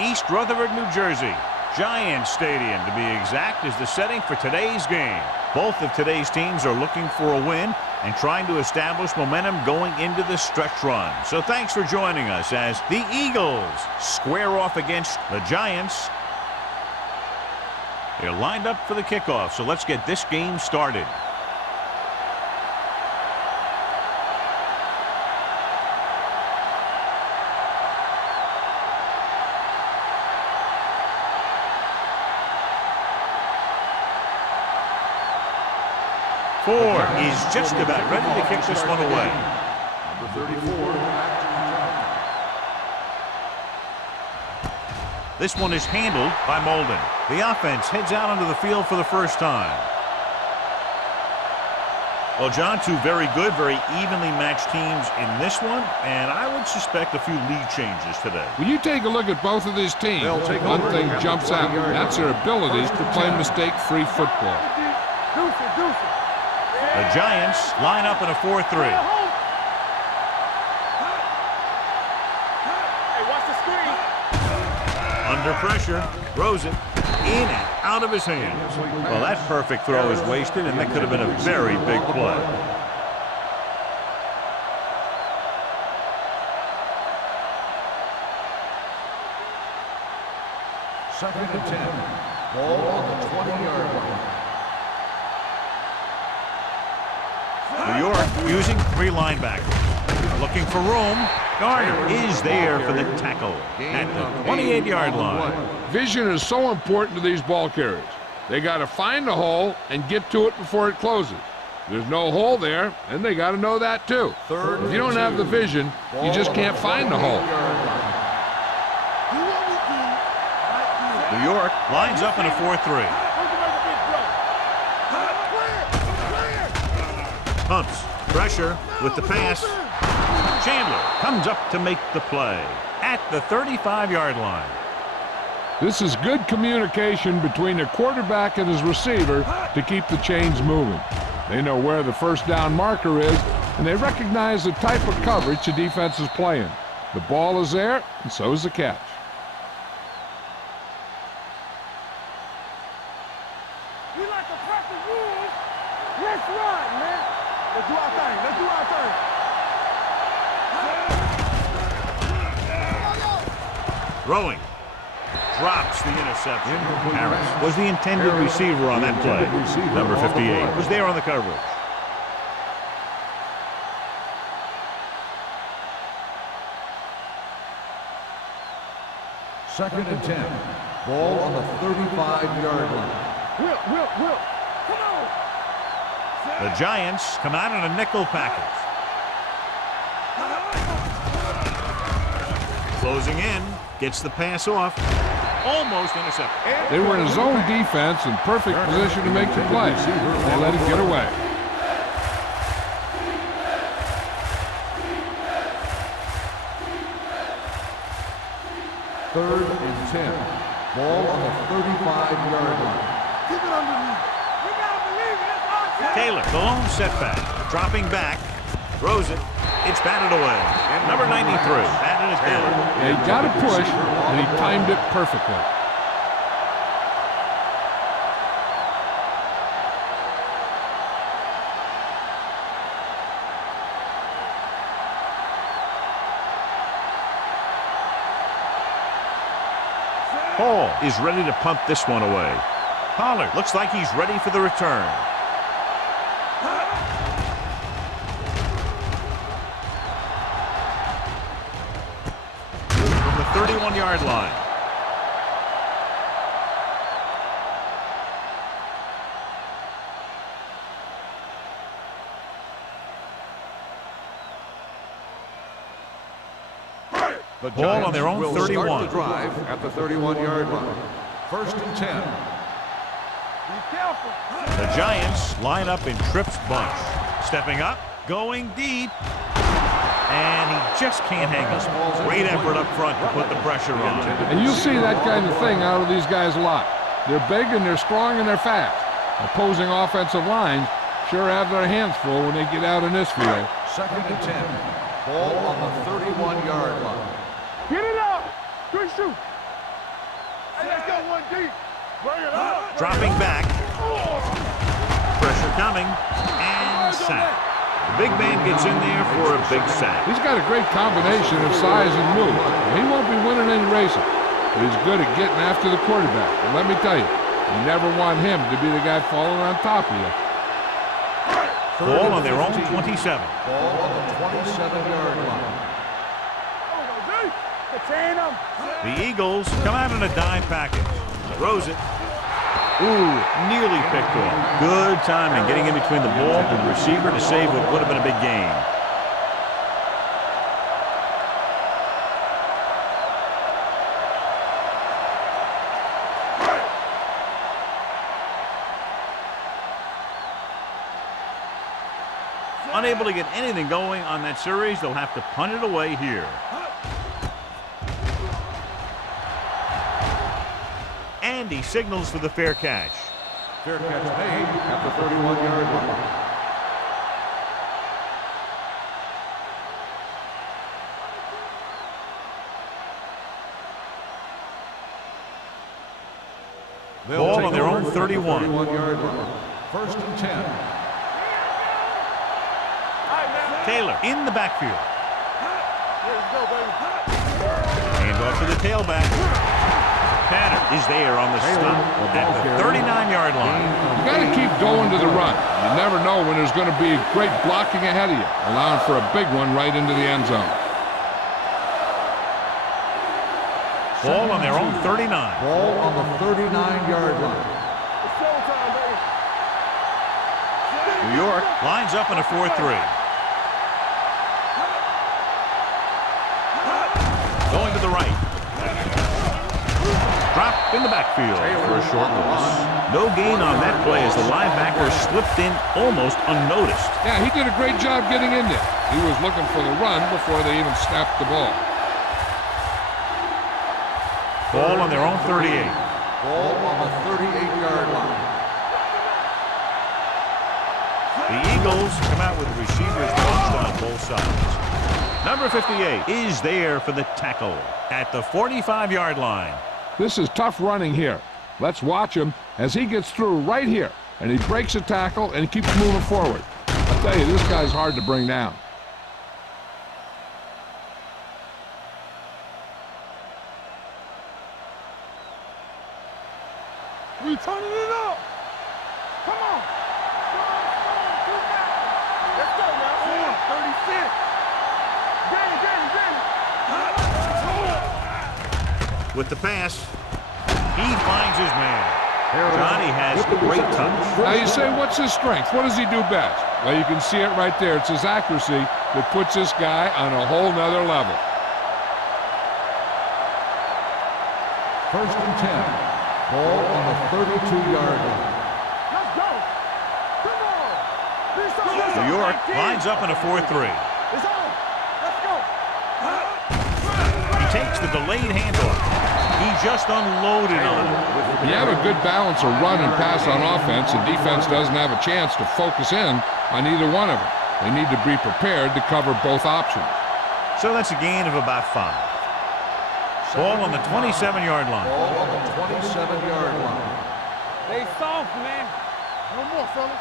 East Rutherford, New Jersey. Giants Stadium, to be exact, is the setting for today's game. Both of today's teams are looking for a win and trying to establish momentum going into the stretch run. So thanks for joining us as the Eagles square off against the Giants. They're lined up for the kickoff, so let's get this game started. Ford is just about ready to kick this one away. Number 34. This one is handled by Molden. The offense heads out onto the field for the first time. Well, John, two very good, very evenly matched teams in this one, and I would suspect a few lead changes today. When you take a look at both of these teams, one thing jumps out. That's their ability to play mistake-free football. The Giants line up in a 4-3. Under pressure, throws it in and out of his hands. Well, that perfect throw is wasted, and that could have been a very big play. Second and 10. Ball on the 20-yard line. New York using three linebackers. Looking for room. Garner is there for the tackle at the 28-yard line. Vision is so important to these ball carriers. They got to find the hole and get to it before it closes. There's no hole there, and they got to know that too. If you don't have the vision, you just can't find the hole. New York lines up in a 4-3. Pumps, pressure with the pass. Chandler comes up to make the play at the 35-yard line. This is good communication between the quarterback and his receiver to keep the chains moving. They know where the first down marker is, and they recognize the type of coverage the defense is playing. The ball is there, and so is the catch. We like to practice rules. Let's run, man. Let's do our thing. Let's do our thing. Throwing. Drops the interception. Harris was the intended receiver on that play. Number 58 was there on the coverage. Second and 10. Ball on the 35-yard line. Will. Come on. The Giants come out in a nickel package. Closing in, gets the pass off, almost intercepted. They were in a zone defense in perfect position to make the play. They let it get away. Third and 10. Ball on the 35-yard line. Keep it underneath. We gotta believe it. It's our shot. Taylor, the lone setback, dropping back, throws it. It's batted away. And number 93, batted it down. He got a push, and he timed it perfectly. Hall is ready to punt this one away. Pollard looks like he's ready for the return. From the 31-yard line. The Ball on their own will 31. Start the drive at the 31-yard line. First and 10. Be careful. The Giants line up in Tripp's bunch. Stepping up, going deep. And he just can't hang us. Great effort up front to put the pressure on. And you'll see that kind of thing out of these guys a lot. They're big and they're strong and they're fast. Opposing offensive lines sure have their hands full when they get out in this field. Second and 10. Ball on the 31-yard line. Get it up. Good shoot. let's go one deep. Bring it up. Dropping back. Pressure coming. And sack. The big man gets in there for a big sack. He's got a great combination of size and move. He won't be winning any races, but he's good at getting after the quarterback. And let me tell you, you never want him to be the guy falling on top of you. Ball on their own 27. Ball on the 27-yard line. The Eagles come out in a dime package. Throws it. Ooh, nearly picked off. Good timing getting in between the ball and the receiver to save what would have been a big gain. Unable to get anything going on that series, they'll have to punt it away here. And he signals for the fair catch. Fair catch made at the 31-yard line. Ball on their own 31. 31-yard line. First and 10. Taylor in the backfield. Hand off to the tailback. Tanner is there on the stop at the 39-yard line. You got to keep going to the run. You never know when there's going to be great blocking ahead of you, allowing for a big one right into the end zone. Ball on their own 39. Ball on the 39-yard line. New York lines up in a 4-3. Going to the right. Dropped in the backfield for a short loss. No gain on that play as the linebacker slipped in almost unnoticed. Yeah, he did a great job getting in there. He was looking for the run before they even snapped the ball. Ball on their own 38. Ball on the 38-yard line. The Eagles come out with receivers launched on both sides. Number 58 is there for the tackle at the 45-yard line. This is tough running here. Let's watch him as he gets through right here, and he breaks a tackle and keeps moving forward. I'll tell you, this guy's hard to bring down. We turning it up. Come on. Let's go, man. 36. With the pass, he finds his man. Johnny has great touch. Now you say, what's his strength? What does he do best? Well, you can see it right there. It's his accuracy that puts this guy on a whole nother level. First and 10. Ball on the 32-yard line. Let's go. Come on. New York lines up in a 4-3. It's on. Let's go. He takes the delayed handoff. He just unloaded on it. You have a good balance of run and pass on offense. The defense doesn't have a chance to focus in on either one of them. They need to be prepared to cover both options. So that's a gain of about 5. Ball on the 27-yard line. Ball on the 27-yard line. They soft, man. One more, fella.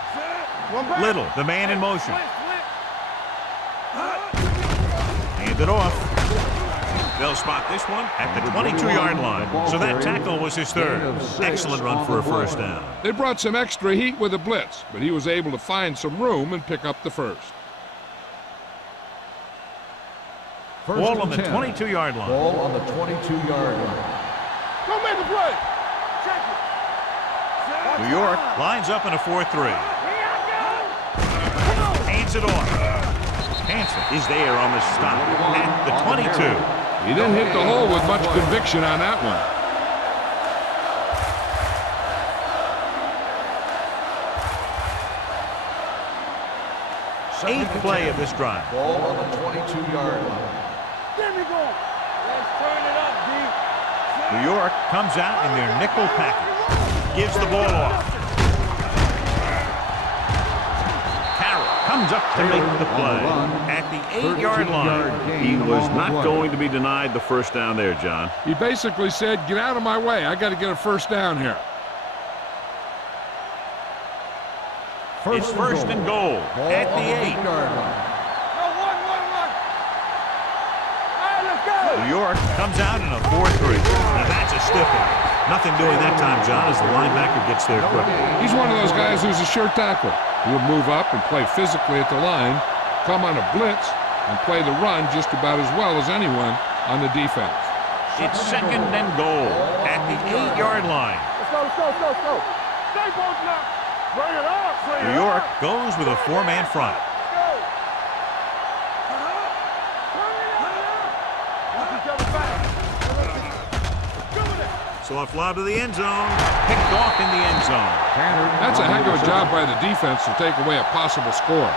One back. Little, the man in motion. Hand it off. They'll spot this one at the 22-yard line. So that tackle was his third. Excellent run for a first down. They brought some extra heat with a blitz, but he was able to find some room and pick up the first. Ball on the 22-yard line. Ball on the 22-yard line. Go make a play. Check it. New York lines up in a 4-3. Hands it off. Hanson is there on the stop at the 22. He didn't hit the hole with much conviction on that one. Eighth play of this drive. Ball on the 22-yard line. There we go. Let's turn it up, D. New York comes out in their nickel package. Gives the ball off. Carroll comes up to make the play. At the 8-yard line, he was not going to be denied the first down there, John. He basically said, get out of my way. I got to get a first down here. It's first and goal at the 8. New York comes out in a 4-3. Now that's a stiff one. Nothing doing that time, John, as the linebacker gets there quickly. He's one of those guys who's a sure tackler. He'll move up and play physically at the line, come on a blitz, and play the run just about as well as anyone on the defense. It's second and goal at the 8-yard line. Let's go. Stay both now. Bring it up. New York goes with a 4-man front. Soft lob to the end zone. Picked off in the end zone. That's a heck of a job by the defense to take away a possible score.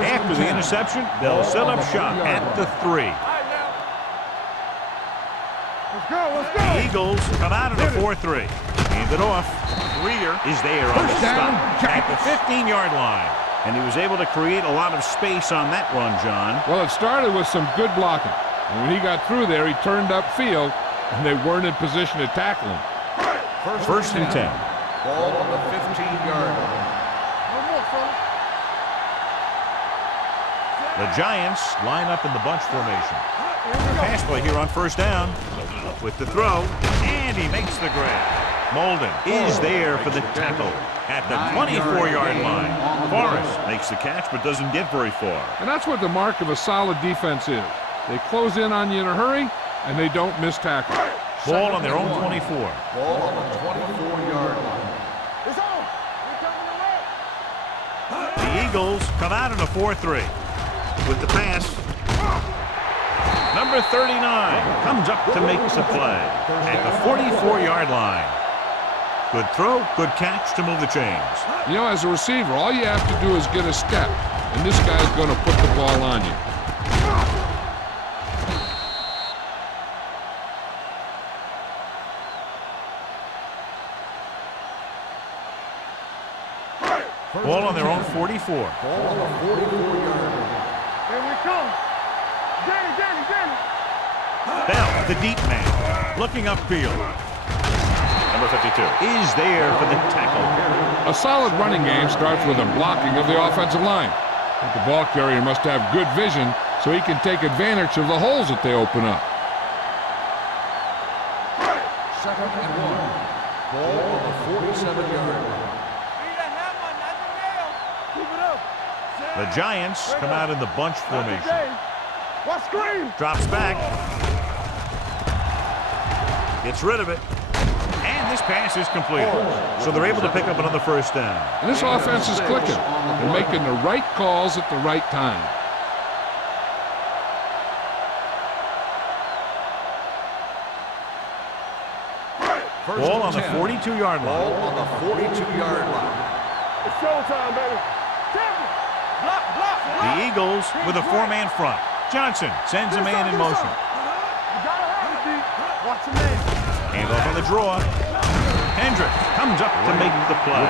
After the interception, they'll set up shop at the 3. Let's go. The Eagles come out in a 4-3. Hand it off. Greer is there on the stop at the 15-yard line. And he was able to create a lot of space on that run, John. Well, it started with some good blocking. And when he got through there, he turned upfield, and they weren't in position to tackle him. First and 10. Ball on the 15-yard line. The Giants line up in the bunch formation. Pass play here on first down. With the throw, and he makes the grab. Molden is there for the tackle at the 24-yard line. Forrest makes the catch but doesn't get very far. And that's what the mark of a solid defense is. They close in on you in a hurry, and they don't miss tackle. Ball on their own 24. Ball on the 24-yard line. It's on. We're coming away. The Eagles come out in a 4-3. With the pass, number 39 comes up to make the play at the 44-yard line. Good throw, good catch to move the chains. You know, as a receiver, all you have to do is get a step, and this guy's going to put the ball on you. Ball on their own 44. Ball on the 44-yard line. Here we come. Danny. Bell, the deep man, looking upfield. Number 52 is there for the tackle. A solid running game starts with a blocking of the offensive line. But the ball carrier must have good vision so he can take advantage of the holes that they open up. Second and 1. Ball on the 47-yard line. Keep it up. The Giants come out in the bunch formation. Watch screen. Drops back. Gets rid of it. And this pass is completed. So they're able to pick up another first down. And this offense is clicking. They're making the right calls at the right time. Ball on the 42-yard line. Ball on the 42-yard line. It's showtime, baby. Champion. Block. The Eagles with a 4-man front. Johnson sends a man in motion. You gotta have it, D. Watch your man. Hand off on the draw. Hendricks comes up to make the play.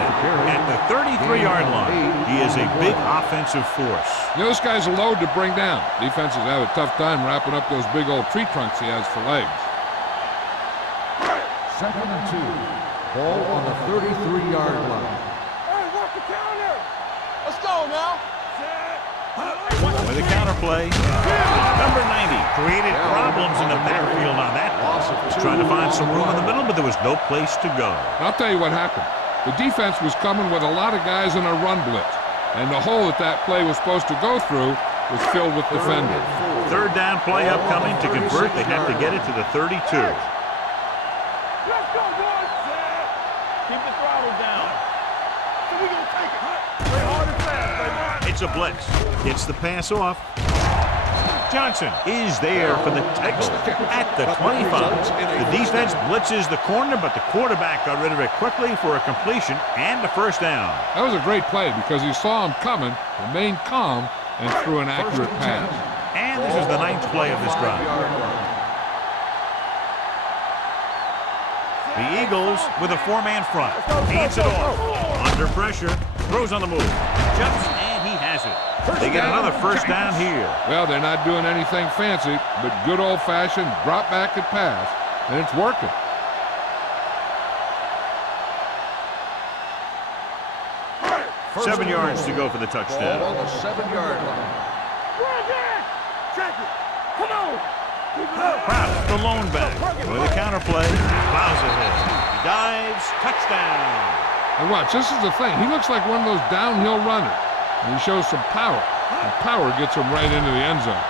At the 33-yard line, he is a big offensive force. You know, this guy's a load to bring down. Defenses have a tough time wrapping up those big old tree trunks he has for legs. Second and 2. Ball on the 33-yard line. Hey, work the counter. Let's go now. With a counter play, number 90 created problems in the backfield on that one. Trying to find some room in the middle, but there was no place to go. I'll tell you what happened. The defense was coming with a lot of guys in a run blitz, and the hole that play was supposed to go through was filled with defenders. Third down play upcoming. To convert, they have to get it to the 32. Let's go, boys. Keep the throttle down. So we gonna take it. Play hard and fast, baby. It's a blitz. Gets the pass off. Johnson is there for the tackle at the 25. The defense blitzes the corner, but the quarterback got rid of it quickly for a completion and a first down. That was a great play because he saw him coming, remained calm, and threw an accurate pass. And this is the 9th play of this drive. The Eagles with a four-man front. Hands it off. Under pressure. Throws on the move. Jumps, and he has it. They get another first down here. Well, they're not doing anything fancy, but good old-fashioned drop back and pass, and it's working. First 7 yards to go for the touchdown. Ball on the 7-yard line. Check it. Come on. Keep it up. Crowder, the lone back. With a counterplay. Plows ahead. He dives. Touchdown. And watch, this is the thing. He looks like one of those downhill runners. And he shows some power. And power gets him right into the end zone.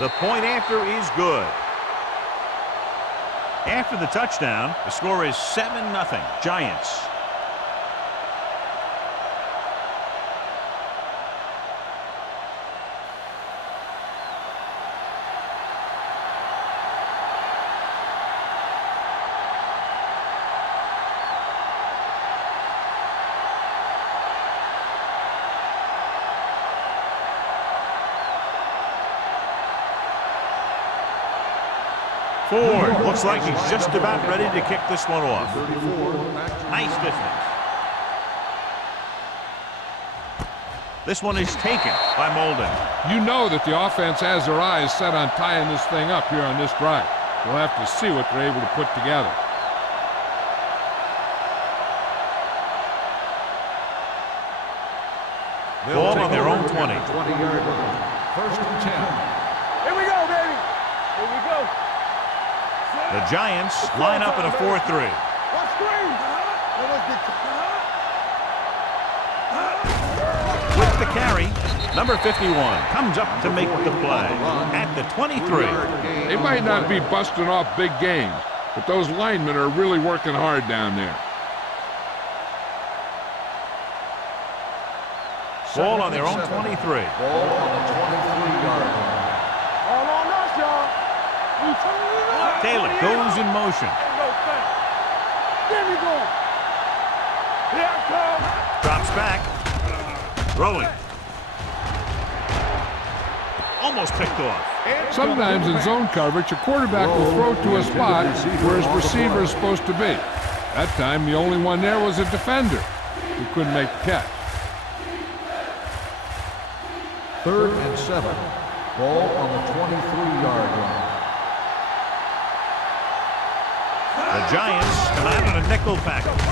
The point after is good. After the touchdown, the score is 7-0 Giants. Ford looks like he's just about ready to kick this one off. Nice distance. This one is taken by Molden. You know that the offense has their eyes set on tying this thing up here on this drive. We'll have to see what they're able to put together. Ball on their own 20. 20-yard line. First and 10. Here we go, baby. Here we go. The Giants line up in a 4-3. Watch screen. With the carry, number 51 comes up to make the play at the 23. They might not be busting off big games, but those linemen are really working hard down there. Ball on their own 23. Ball on the 23-yard line. All on us, y'all. Taylor goes in motion. There we go. Here I come. Drops back. Throwing. Almost picked off. Sometimes in zone coverage, a quarterback will throw to a spot where his receiver is supposed to be. That time, the only one there was a defender who couldn't make the catch. 3rd and 7. Ball on the 23-yard line. The Giants come out in a nickel package.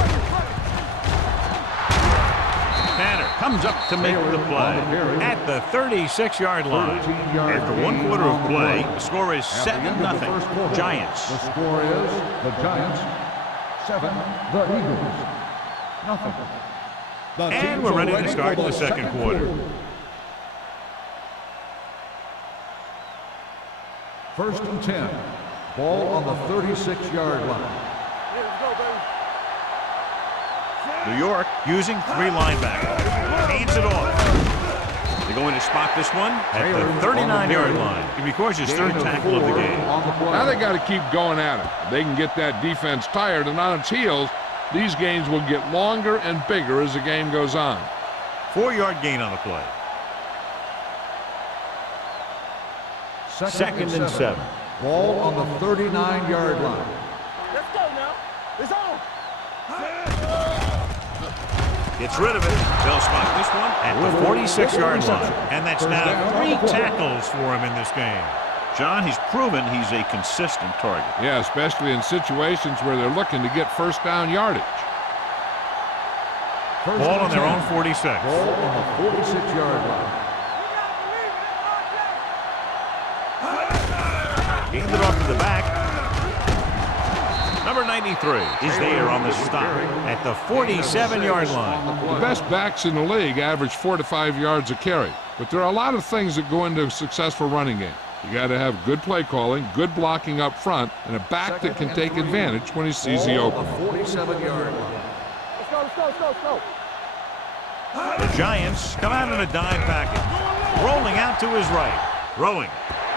Tanner comes up to make the play at the 36-yard line. After 1 quarter of play, the score is 7-0 Giants. The score is the Giants 7, the Eagles nothing. And we're ready to start the second quarter. First and 10. Ball on the 36-yard line. New York using 3 linebackers. Hands it off. They're going to spot this one at the 39-yard line. He records his 3rd tackle of the game. Now they got to keep going at it. They can get that defense tired and on its heels. These games will get longer and bigger as the game goes on. 4-yard gain on the play. Second and 7. Ball on the 39-yard line. Let's go now. It's on. Gets rid of it. They'll spot this one at the 46-yard line. And that's now 3 tackles for him in this game. John, he's proven he's a consistent target. Yeah, especially in situations where they're looking to get first down yardage. Ball on their own 46. Ball on the 46-yard line. Gained it off to the back. Number 93 is there on the stop at the 47-yard line. The best backs in the league average 4 to 5 yards a carry. But there are a lot of things that go into a successful running game. You got to have good play calling, good blocking up front, and a back that can take advantage when he sees the opening. 47-yard line. Let's go, let's go, let's go, let's go. The Giants come out in a dime package. Rolling out to his right. Throwing.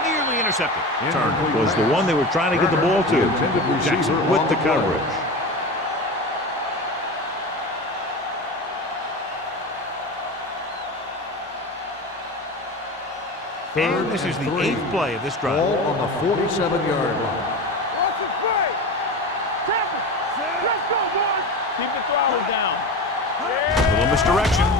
Nearly intercepted. Turner was the one they were trying to get the ball to. Jackson with the coverage. And this is the 8th play of this drive. Ball on the 47-yard line. Watch the play. Tap it. Let's go, boys. Keep the throttle down. Little misdirection.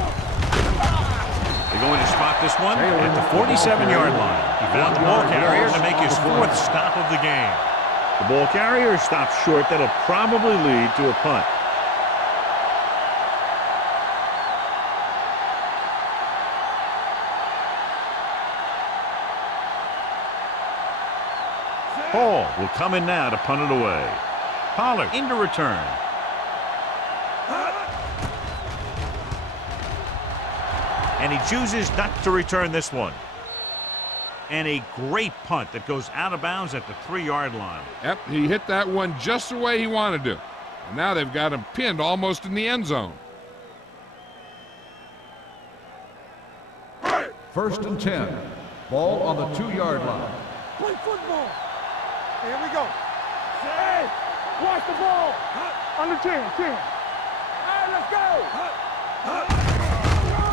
They're going to spot this one at the 47-yard line. He found the ball carrier to make his 4th stop of the game. The ball carrier stops short. That'll probably lead to a punt. Hall will come in now to punt it away. Pollard into return. And he chooses not to return this one. And a great punt that goes out of bounds at the 3-yard line. Yep, he hit that one just the way he wanted to. And now they've got him pinned almost in the end zone. 1st and 10. Ball on the 2-yard line. Play football. Here we go. Hey, watch the ball. Under 10, 10. All right, let's go.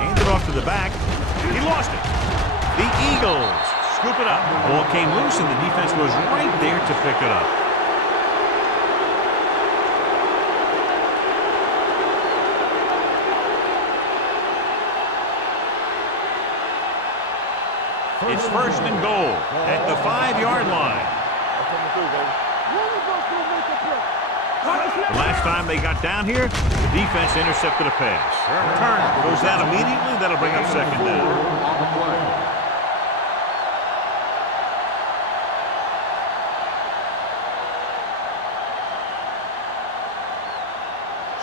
Handed off to the back. He lost it. The Eagles scoop it up. Ball came loose and the defense was right there to pick it up. It's 1st and goal at the 5-yard line. The last time they got down here, the defense intercepted a pass. Turner goes down immediately. That'll bring up 2nd down.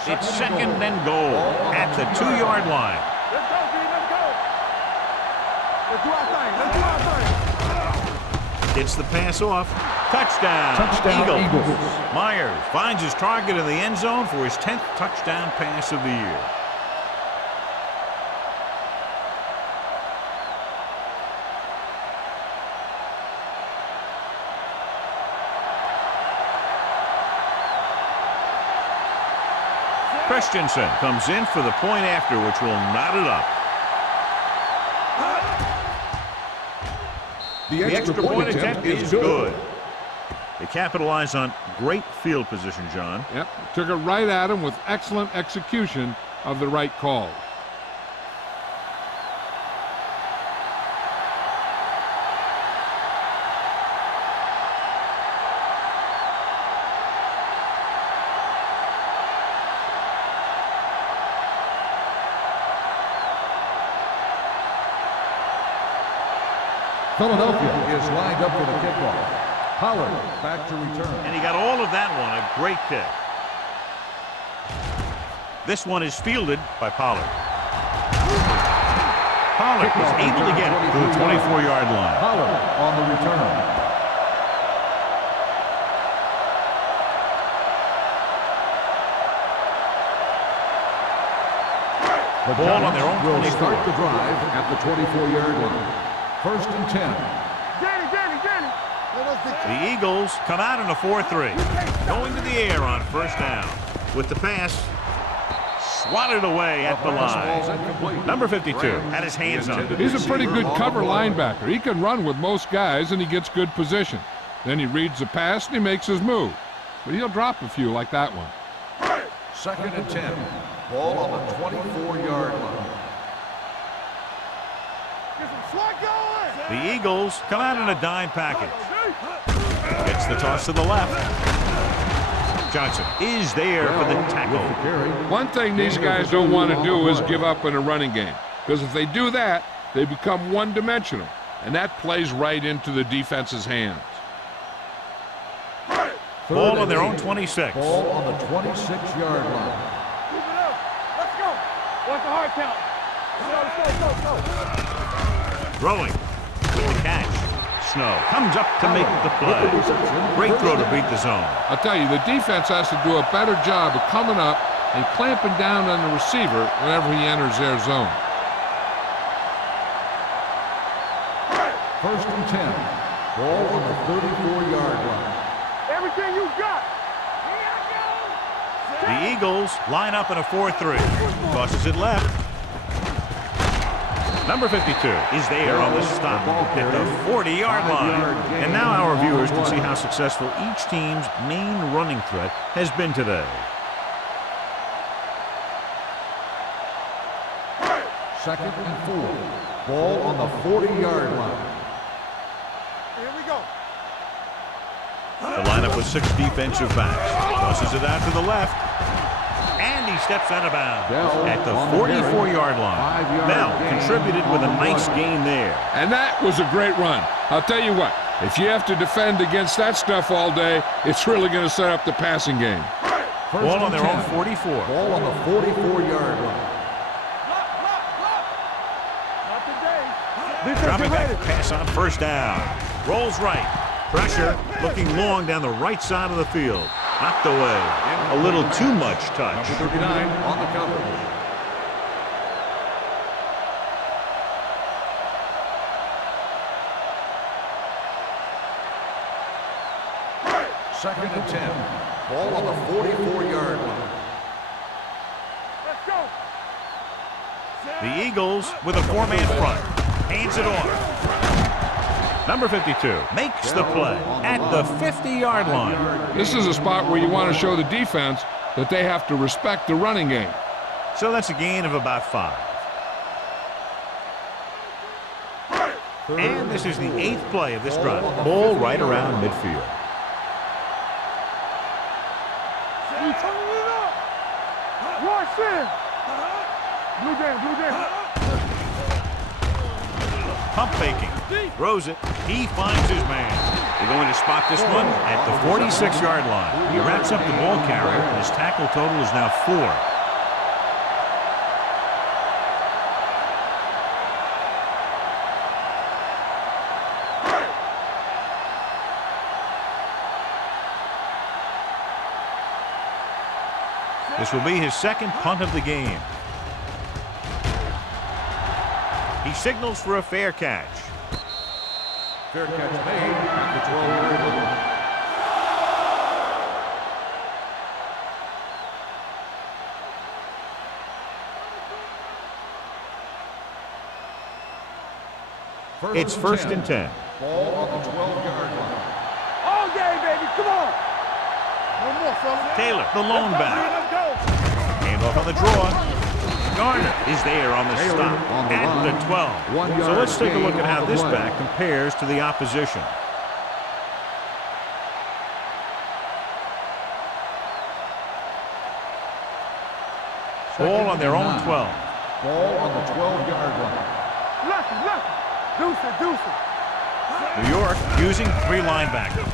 It's 2nd and goal at the 2-yard line. Let's go, D. Let's go. Let's do our thing. Let's do our thing. Gets the pass off. Touchdown, Eagles. Myers finds his target in the end zone for his 10th touchdown pass of the year. Christensen comes in for the point after, which will knot it up. The extra point attempt is good. They capitalize on great field position, John. Yep, took it right at him with excellent execution of the right call. Philadelphia is lined up for the kickoff. Pollard back to return. And he got all of that one. A great kick. This one is fielded by Pollard. Pollard is able to get it to the 24-yard line. Pollard on the return. The ball on their own will 24. start the drive at the 24-yard line. 1st and 10. Danny. The Eagles come out in a 4-3. Going to the air on 1st down. With the pass, swatted away at the line. Number 52 had his hands on it. He's a pretty good cover linebacker. He can run with most guys, and he gets good position. Then he reads the pass, and he makes his move. But he'll drop a few like that one. 2nd and 10. Ball on the 24-yard line. The Eagles come out in a dime package. Gets the toss to the left. Johnson is there for the tackle. One thing these guys don't want to do is give up in a running game. Because if they do that, they become one-dimensional. And that plays right into the defense's hands. Ball on their own 26. Ball on the 26-yard line. Keep it up. Let's go. What's the hard count? Let's go. Throwing with the catch. Snow comes up to make the play. Great throw to beat the zone. I'll tell you, the defense has to do a better job of coming up and clamping down on the receiver whenever he enters their zone. First and 10. Ball on the 34-yard line. Everything you got. The Eagles line up in a 4-3. Tosses it left. Number 52 is there on the stop at the 40-yard line. And now our viewers can see how successful each team's main running threat has been today. Second and 4. Ball on the 40-yard line. Here we go. The lineup with 6 defensive backs. Tosses it out to the left. And he steps out of bounds at the 44-yard line. Bell contributed with a nice gain there. And that was a great run. I'll tell you what, if you have to defend against that stuff all day, it's really going to set up the passing game. Ball on their own 44. Ball on the 44-yard line. Not today. Dropping back to pass on first down. Rolls right. Pressure looking long down the right side of the field. Knocked away. A little too much touch. Number 39 on the coverage. Second and 10. Ball on the 44-yard line. Let's go. The Eagles with a 4-man front. Hands it off. Number 52 makes the play at the 50-yard line. This is a spot where you want to show the defense that they have to respect the running game. So that's a gain of about 5. And this is the 8th play of this drive. Ball right around midfield. You turning it up. Watch in. Blue game. Pump faking. Throws it. He finds his man. They're going to spot this one at the 46-yard line. He wraps up the ball carrier, and his tackle total is now 4. This will be his second punt of the game. He signals for a fair catch. Fair catch made at the 12-yard line. It's first and 10. Ball on the 12-yard line. All day, baby. Come on. No more, fellas. Taylor, the lone back. Let's go. Hand off on the draw. Garner is there on the stop at the 12. So let's take a look at how this back compares to the opposition. Ball on their own 12. Ball on the 12-yard line. Lucky. Deuce it. New York using 3 linebackers.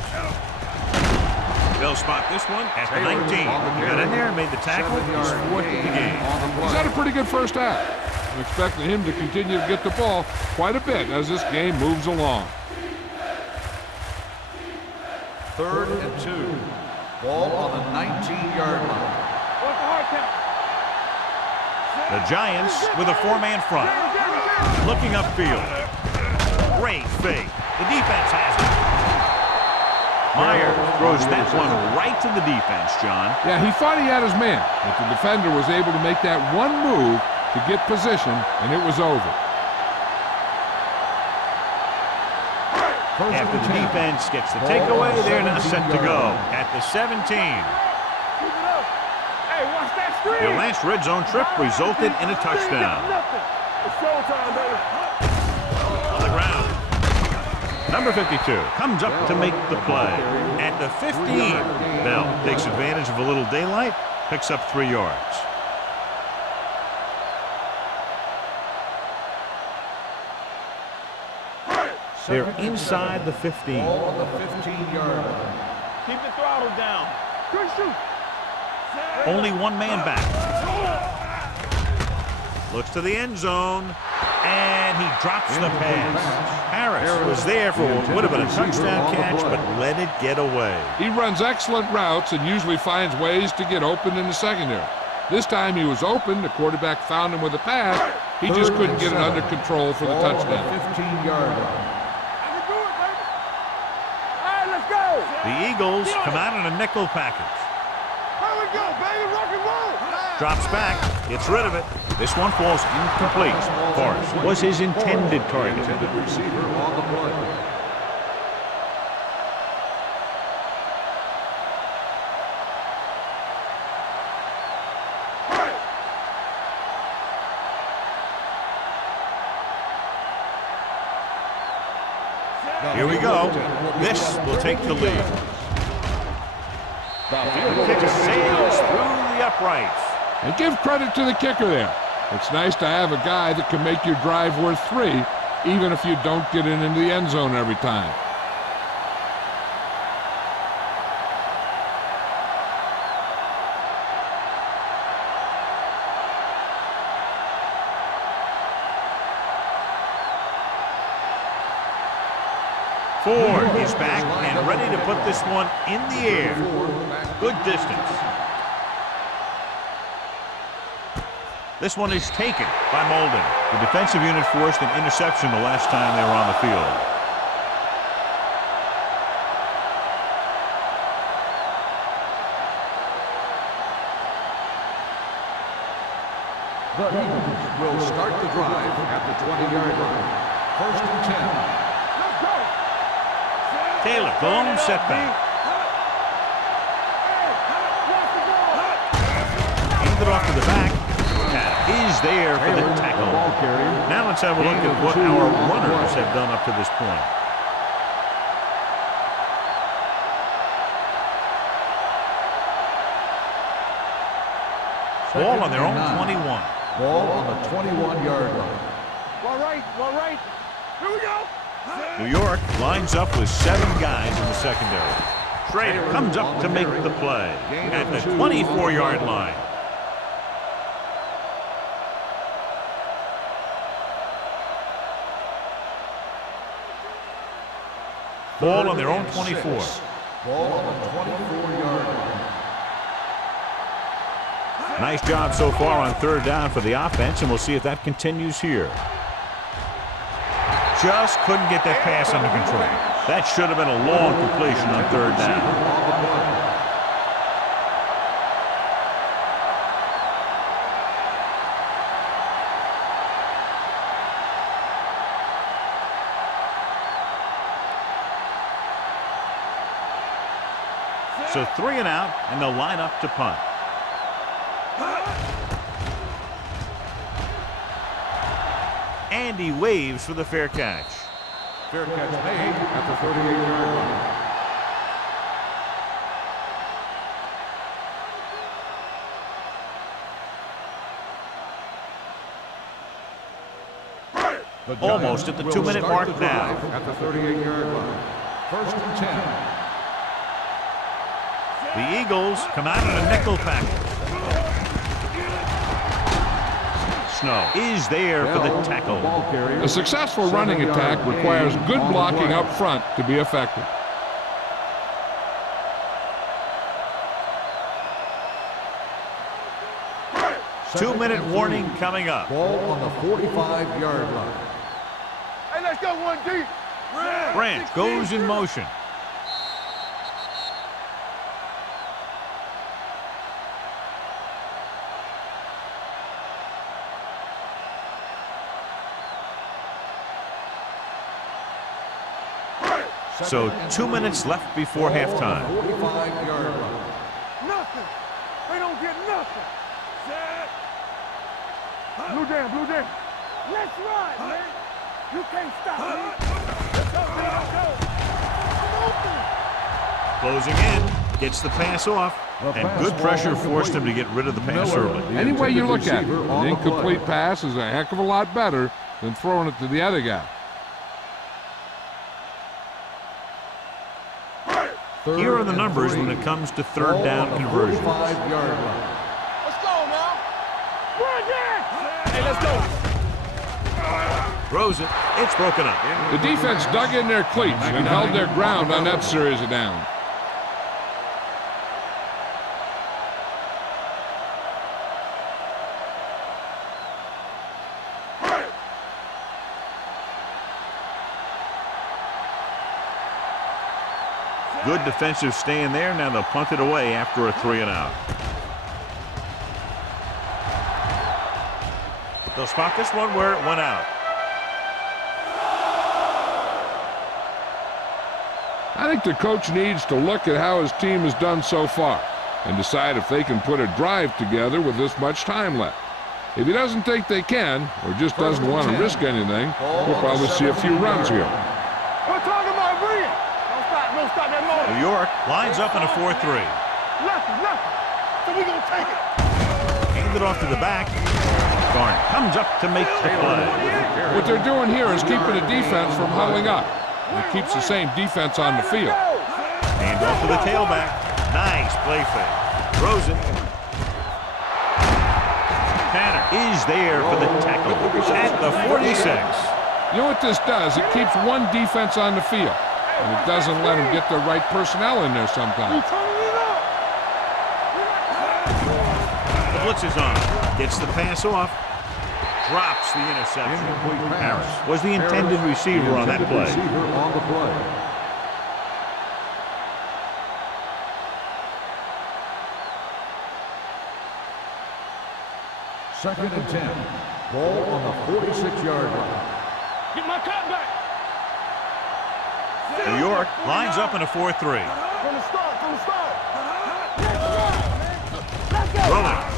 They'll spot this one at the 19. He got in there and made the tackle. He's 4th in the game. He's had a pretty good first half. I'm expecting him to continue to get the ball quite a bit as this game moves along. Third and 2. Ball on the 19-yard line. What's the hard count? The Giants with a 4-man front. Looking upfield. Great fake. The defense has it. Myers throws that one right to the defense, John. Yeah, he thought he had his man, but the defender was able to make that one move to get position, and it was over. After the defense gets the takeaway, they're now set to go at the 17. Hey, watch that screen. Their last red zone trip resulted in a touchdown. It's showtime, baby. On the ground. Number 52 comes up to make the play at the 15. Bell takes advantage of a little daylight, picks up 3 yards. They're inside the 15. Ball on the 15-yard line. Keep the throttle down. Good shoot. Only 1 man back. Looks to the end zone. And he drops the pass. Harris was there for what would have been a touchdown catch, but let it get away. He runs excellent routes and usually finds ways to get open in the secondary. This time he was open. The quarterback found him with a pass. He just couldn't get it under control for the touchdown. 15-yard line. The Eagles come out in a nickel package. Here we go, baby, rock and roll. Drops back, gets rid of it. This one falls incomplete. Forrest was his intended target. Intended receiver on the play. Here we go. This will take the lead. The kick sails through the uprights. And give credit to the kicker there. It's nice to have a guy that can make your drive worth 3, even if you don't get it into the end zone every time. Ford is back and ready to put this one in the air. Good distance. This one is taken by Molden. The defensive unit forced an interception the last time they were on the field. The Eagles will start the drive at the 20-yard line. 1st and 10. Taylor, the lone setback. Handed off to the back. That is there for the tackle. Now let's have a look at what our runners have done up to this point. Ball on their own 21. Ball on the 21-yard line. All right. Here we go. New York lines up with 7 guys in the secondary. Schrader comes up to make the play at the 24-yard line. Ball on their own 24. Ball on the 24-yard line. Nice job so far on 3rd down for the offense, and we'll see if that continues here. Just couldn't get that pass under control. That should have been a long completion on 3rd down. So 3 and out, and they'll line up to punt. And he waves for the fair catch. Fair catch made at the 38-yard line. Almost at the 2-minute mark now. At the 38-yard line. 1st and 10. The Eagles come out in a nickel package. Snow is there for the tackle. A successful running attack requires good blocking up front to be effective. Two-minute warning coming up. Ball on the 45-yard line. Hey, let's go 1 deep. Branch goes in motion. So 2 minutes left before halftime. 45-yard line. Nothing. They don't get nothing. Set. Blue jam. Let's ride, man. You can't stop me. Let's go. Closing in, gets the pass off, and good pressure forced him to get rid of the pass early. Any way you look at it, an incomplete pass is a heck of a lot better than throwing it to the other guy. Here are the numbers when it comes to 3rd down conversions. 45-yard line. Let's go now. Run, yeah. Hey, let's go. Throws it. It's broken up. The defense dug in their cleats and held their ground on that series of downs. Good defensive stand there. Now they'll punt it away after a 3-and-out. They'll spot this one where it went out. I think the coach needs to look at how his team has done so far and decide if they can put a drive together with this much time left. If he doesn't think they can, or just doesn't want to risk anything, we'll probably see a few runs here. We're talking about Bree. Don't stop that motor. New York lines up in a 4-3. Left. So we gonna take it. Hand it off to the back. Garn comes up to make the play. What they're doing here is keeping the defense from huddling up. And it keeps the same defense on the field. Hand off to the tailback. Nice play fake. Throws it. Tanner is there for the tackle at the 46. You know what this does? It keeps one defense on the field. And it doesn't let them get the right personnel in there sometimes. The blitz is on. Gets the pass off. Drops the interception. Harris was the intended receiver on that play. Second and 10. Ball on the 46-yard line. Get my cut back. New York lines up in a 4-3. From the start. Let's go. Rolling.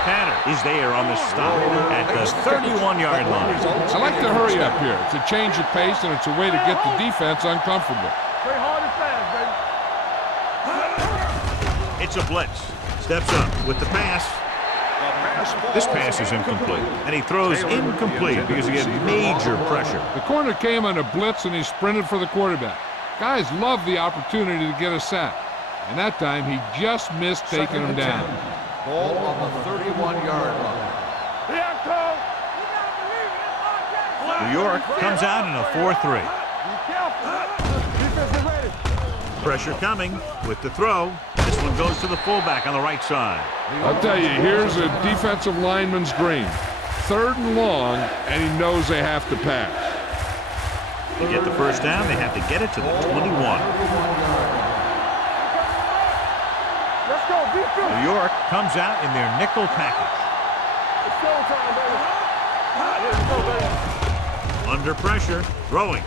Tanner is there on the stop at the 31-yard line. I like to hurry up here. It's a change of pace, and it's a way to get the defense uncomfortable. Play hard and fast, baby. It's a blitz. Steps up with the pass. This pass is incomplete, and he throws incomplete because he gets major pressure. The corner came on a blitz, and he sprinted for the quarterback. Guys love the opportunity to get a sack, and that time he just missed taking him down. Ball on the 31-yard line. New York comes out in a 4-3. Pressure coming with the throw. This one goes to the fullback on the right side. I'll tell you, here's a defensive lineman's dream. 3rd and long, and he knows they have to pass. To get the first down, they have to get it to the 21. Let's go, defense. New York comes out in their nickel package. It's showtime, baby. Let's go, baby. Under pressure, throwing.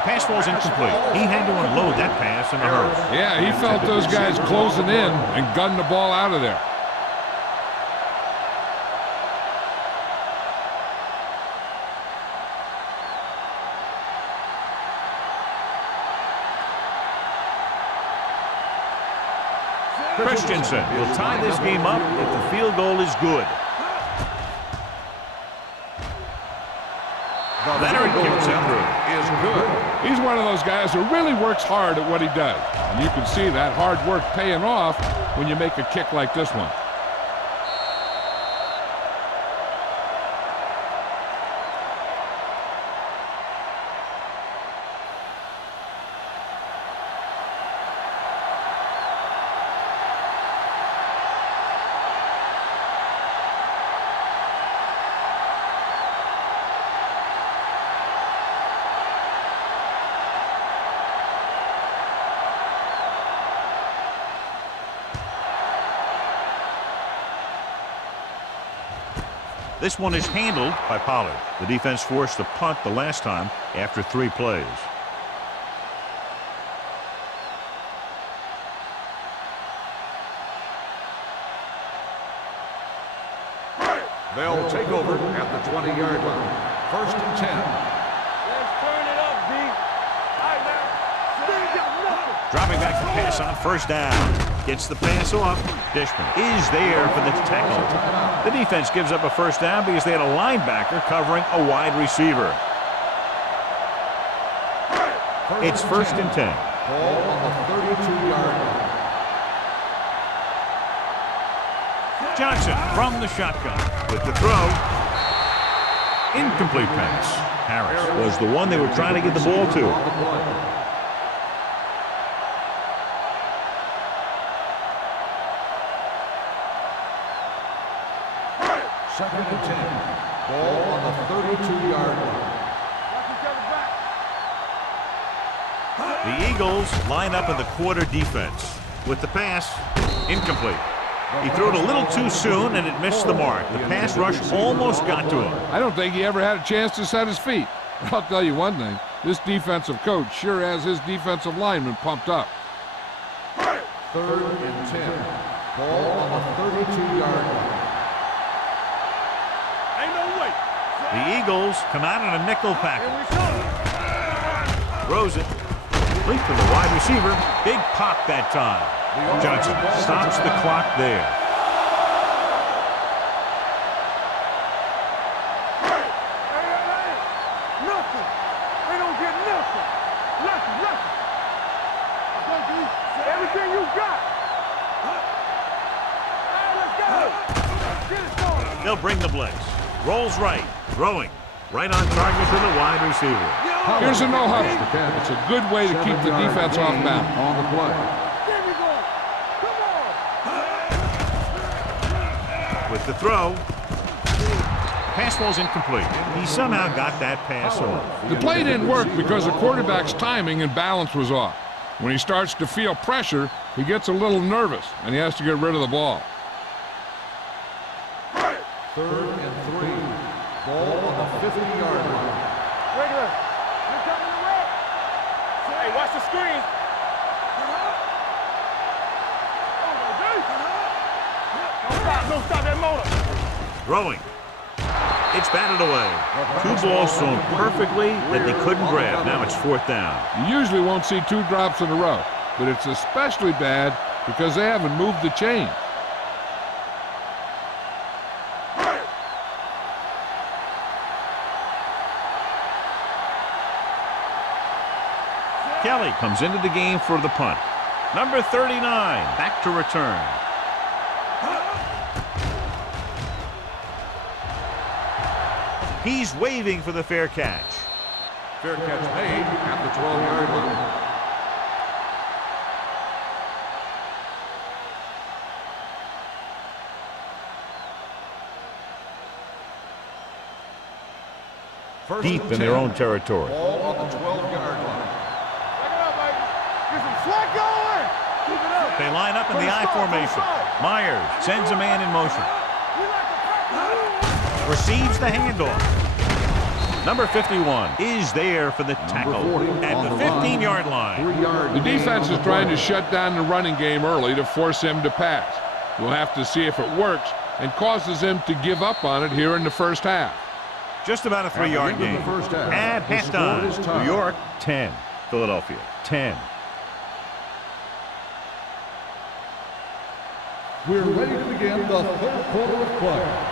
The pass falls incomplete. He had to unload that pass in a hurry. Yeah, he felt those guys closing in and gunned the ball out of there. Christensen will tie this game up if the field goal is good. Leonard kicks it through. Is good. He's one of those guys who really works hard at what he does. And you can see that hard work paying off when you make a kick like this one. This one is handled by Pollard. The defense forced a punt the last time after 3 plays. They'll take over at the 20-yard line. 1st and 10. Let's turn it up, D. All right, now. Still got nothing. Dropping back to pass on 1st down. Gets the pass off. Dishman is there for the tackle. The defense gives up a 1st down because they had a linebacker covering a wide receiver. It's 1st and 10. Ball on the 32-yard line. Johnson from the shotgun with the throw. Incomplete pass. Harris was the one they were trying to get the ball to. Second and 10. Ball on the 32-yard line. The Eagles line up in the quarter defense. With the pass, incomplete. He threw it a little too soon, and it missed the mark. The pass rush almost got to him. I don't think he ever had a chance to set his feet. But I'll tell you one thing. This defensive coach sure has his defensive linemen pumped up. Third and 10. Ball on the 32-yard line. Ain't no way. The Eagles come out in a nickel package. Throws it. Complete to the wide receiver. Big pop that time. Johnson stops the clock there. Nothing. They don't get nothing. Nothing. Everything you got. Let's go. Get it going. They'll bring the blitz. Rolls right. Throwing. Right on target to the wide receiver. Here's a no huddle. It's a good way to keep the defense off balance. On the play. There we go. Come on. With the throw. Pass ball's incomplete. He somehow got that pass off. The play didn't work because the quarterback's timing and balance was off. When he starts to feel pressure, he gets a little nervous, and he has to get rid of the ball. Third and 3. Ball on the 50-yard line. Regular. You're coming away. Hey, watch the screen. Don't stop that motor. Throwing. It's batted away. Two balls thrown perfectly that they couldn't grab. Now it's fourth down. You usually won't see 2 drops in a row, but it's especially bad because they haven't moved the chain. Kelly comes into the game for the punt. Number 39 back to return. He's waving for the fair catch. Fair catch made at the 12-yard line. Deep in their own territory. Ball on the 12-yard line. Get some sweat going. Keep it up. They line up in the I formation. Myers sends a man in motion. Receives the handoff. Number 51 is there for the tackle at the 15-yard line. The defense is trying to shut down the running game early to force him to pass. We'll have to see if it works and causes him to give up on it here in the first half. Just about a 3-yard gain. At halftime, New York 10, Philadelphia 10. We're ready to begin the third quarter of play.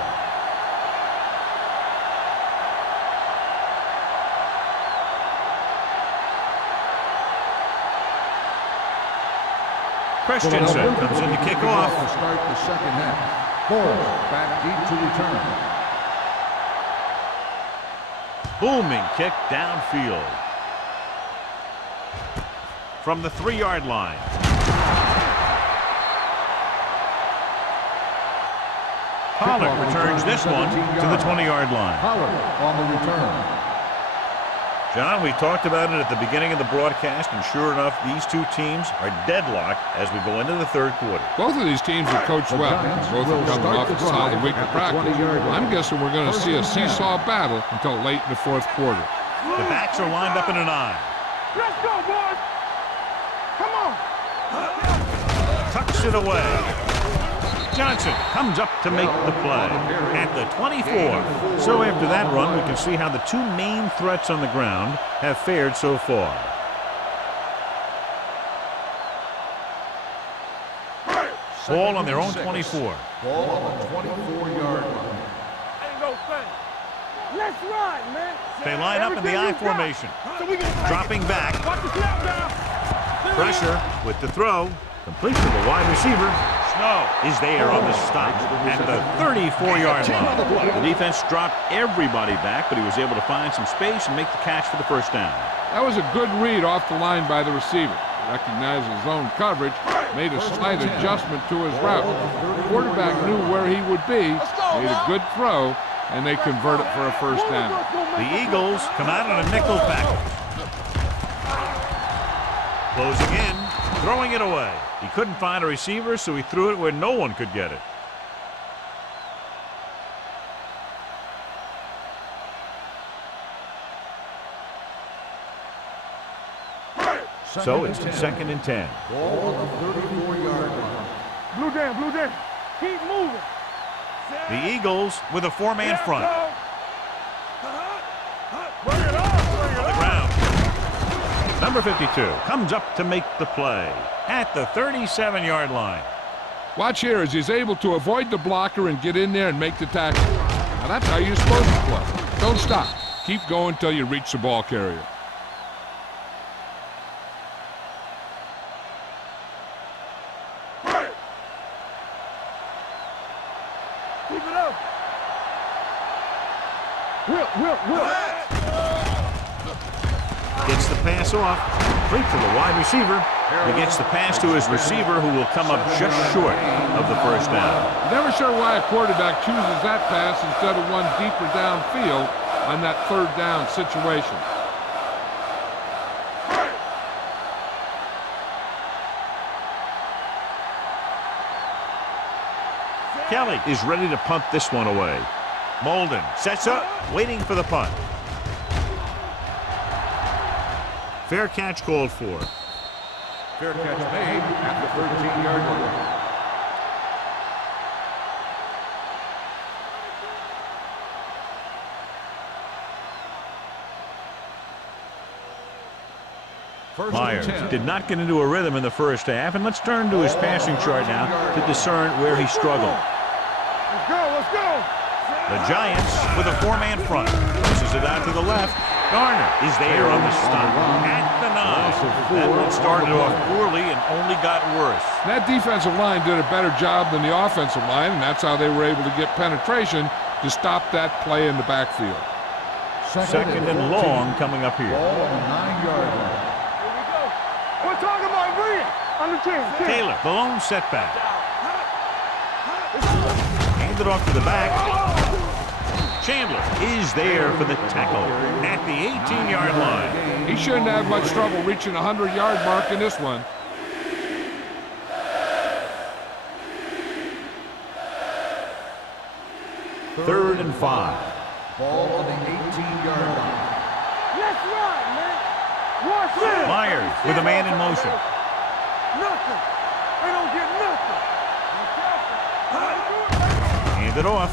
Christensen comes in to kick off. To start the second half. Forrest back deep to return. Booming kick downfield. From the 3-yard line. Pollard returns this one to the 20-yard line. Pollard on the return. John, we talked about it at the beginning of the broadcast, and sure enough, these two teams are deadlocked as we go into the third quarter. Both of these teams are coached well. Both are coming off a solid week of practice. I'm guessing we're going to see a seesaw battle until late in the fourth quarter. The backs are lined up in an I. Let's go, boys. Come on. Tucks it away. Johnson comes up to make the play at the 24. So after that run, we can see how the two main threats on the ground have fared so far. Ball on their own 24. Ball on the 24-yard line. Ain't no thing. Let's ride, man. They line up in the I formation. Dropping back. Watch the snap down. Pressure with the throw. Complete to the wide receiver. Snow is there on the stop at the 34-yard line. The defense dropped everybody back, but he was able to find some space and make the catch for the first down. That was a good read off the line by the receiver. He recognized his zone coverage, made a slight adjustment to his route. The quarterback knew where he would be, made a good throw, and they convert it for a first down. The Eagles come out in a nickel package. Closing in, throwing it away. He couldn't find a receiver, so he threw it where no one could get it. So it's 2nd and 10. Ball on the 34-yard line. Blue jam. Keep moving. The Eagles with a 4-man front. Bring it on On the ground. Number 52 comes up to make the play at the 37-yard line. Watch here as he's able to avoid the blocker and get in there and make the tackle. Now that's how you're supposed to play. Don't stop. Keep going until you reach the ball carrier. Keep it up. Will. Gets the pass off. Complete to the wide receiver. He gets the pass to his receiver, who will come up just short of the first down. Never sure why a quarterback chooses that pass instead of one deeper downfield on that 3rd down situation. Kelly is ready to punt this one away. Molden sets up, waiting for the punt. Fair catch called for. Fair catch made at the 13-yard line. Myers did not get into a rhythm in the first half, and let's turn to his passing chart now to discern where he struggled. Let's go. The Giants with a 4-man front. Pushes it out to the left. Garner is there on the stop at the 9. That one started off poorly and only got worse. That defensive line did a better job than the offensive line, and that's how they were able to get penetration to stop that play in the backfield. Second and long coming up here. Ball on the 9-yard line. Here we go. We're talking about bring it. On the 10. Taylor, the lone setback. Hand it off to the back. Chandler is there for the tackle at the 18-yard line. He shouldn't have much trouble reaching the 100-yard mark in this one. Third and 5. Ball on the 18-yard line. Let's run, man. Watch this. Myers with a man in motion. Nothing. They don't get nothing. Hand it off.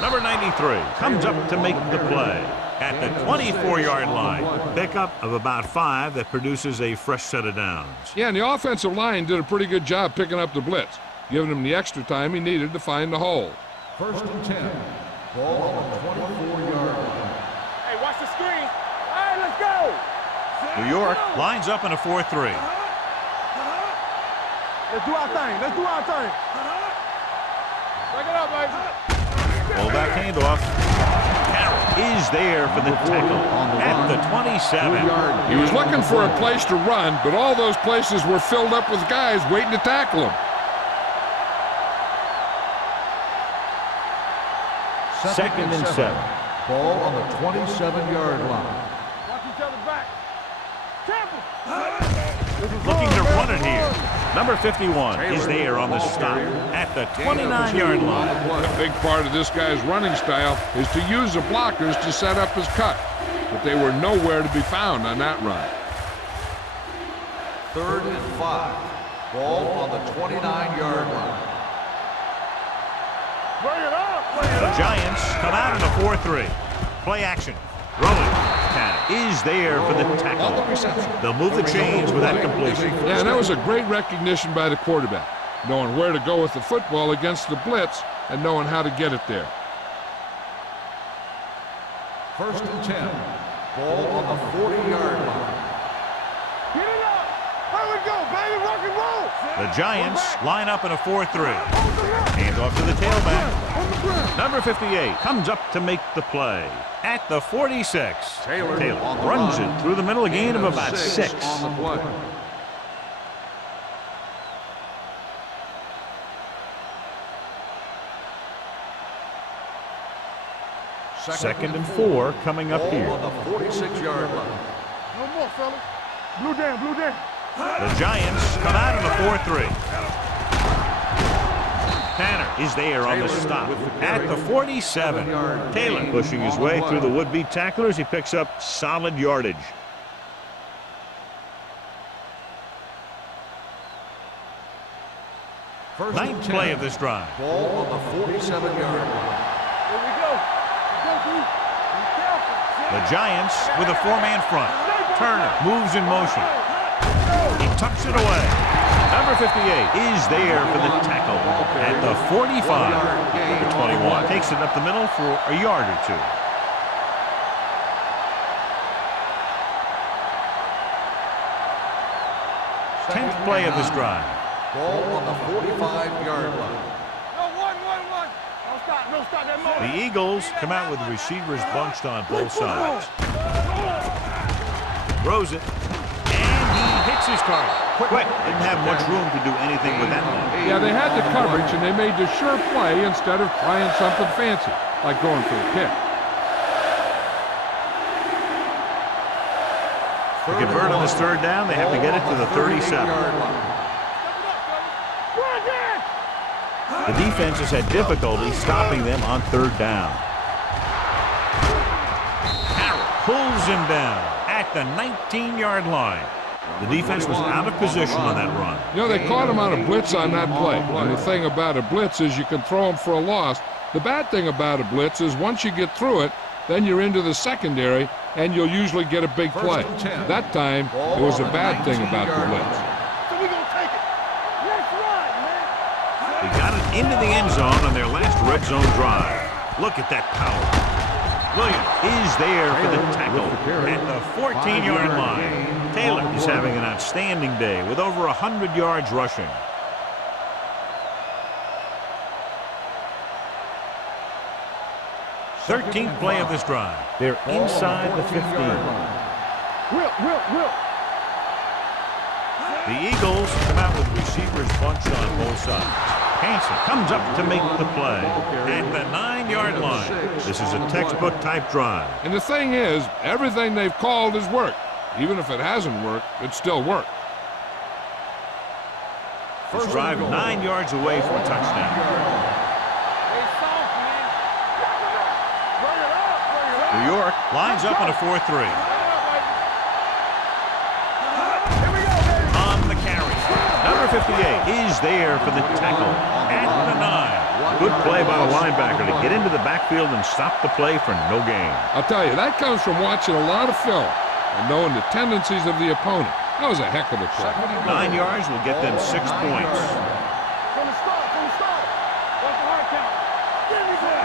Number 93 comes up to make the play at the 24-yard line. Pickup of about 5 that produces a fresh set of downs. Yeah, and the offensive line did a pretty good job picking up the blitz, giving him the extra time he needed to find the hole. First and 10. Ball on the 24-yard line. Hey, watch the screen. All right, let's go. New York lines up in a 4-3. Let's do our thing. Break it up, baby. Fullback handoff. Carroll is there for the tackle at the 27. He was looking for a place to run, but all those places were filled up with guys waiting to tackle him. Second and 7. Ball on the 27-yard line. Watch each other back. Temple. Looking to run it here. Number 51 is there on the stop at the 29-yard line. A big part of this guy's running style is to use the blockers to set up his cut, but they were nowhere to be found on that run. Third and 5. Ball on the 29-yard line. Bring it up. The Giants come out in a 4-3. Play action. Rolling. Is there for the tackle. They'll move the chains with that completion. Yeah, and that was a great recognition by the quarterback, knowing where to go with the football against the blitz and knowing how to get it there. First and 10. Ball on the 40-yard line. Get it up. Here we go, baby. Rock and roll. The Giants line up in a 4-3. Hand off to the tailback. Number 58 comes up to make the play. At the 46, Taylor runs it through the middle, a gain of about 6. On the play. Second and 4 coming up here. On the 46-yard line. No more, fellas. Blue down, blue down. The Giants come out in a 4-3. Tanner is there on the stop at the 47. Taylor pushing his way through the would-be tacklers. He picks up solid yardage. Ninth play of this drive. Ball on the 47-yard line. Here we go. Go, Blue. Be careful. The Giants with a 4-man front. Turner moves in motion. He tucks it away. Number 58 is there for the tackle at the 45. Number 21 takes it up the middle for a yard or 2. Tenth play of this drive. Ball on the 45-yard line. No, one. Don't stop that motor. The Eagles come out with the receivers bunched on both sides. Throws it, and he hits his target. Quick, didn't have much room to do anything with that one. Yeah, they had the coverage, and they made the sure play instead of trying something fancy, like going for a pick. To convert on this third down, they have to get it to the 37. The defense has had difficulty stopping them on third down. Harrell pulls him down at the 19-yard line. The defense was out of position on that run. You know, they caught him on a blitz on that play. And the thing about a blitz is you can throw him for a loss. The bad thing about a blitz is once you get through it, then you're into the secondary, and you'll usually get a big play. That time, it was a bad thing about the blitz. So we're going to take it. Let's run, man. They got it into the end zone on their last red zone drive. Look at that power. Williams is there for the tackle at the 14-yard line. Taylor is having an outstanding day with over 100 yards rushing. Thirteenth play of this drive. They're inside the 15. Will. The Eagles come out with receivers bunched on both sides. Hanson comes up to make the play at the 9-yard line. This is a textbook type drive. And the thing is, everything they've called has worked. Even if it hasn't worked, it still worked. This drive 9 yards away from a touchdown. New York lines up in a 4-3. On the carry. Number 58 is there for the tackle at the 9. Good play by the linebacker to get into the backfield and stop the play for no gain. I'll tell you, that comes from watching a lot of film and knowing the tendencies of the opponent. That was a heck of a play. 9 yards will get them 6 points. From the start. What's the hard count?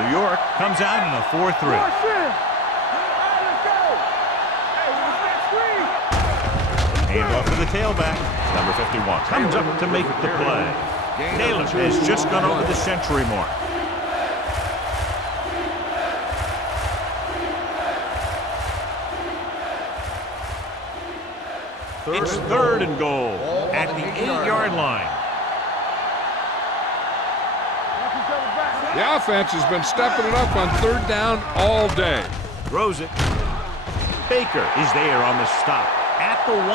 New York comes out in a 4-3. Hand off to the tailback. Number 51 comes up to make the play. Taylor has just gone over the century mark. It's third and goal at the 8-yard line. The offense has been stepping it up on third down all day. Throws it. Baker is there on the stop at the 1.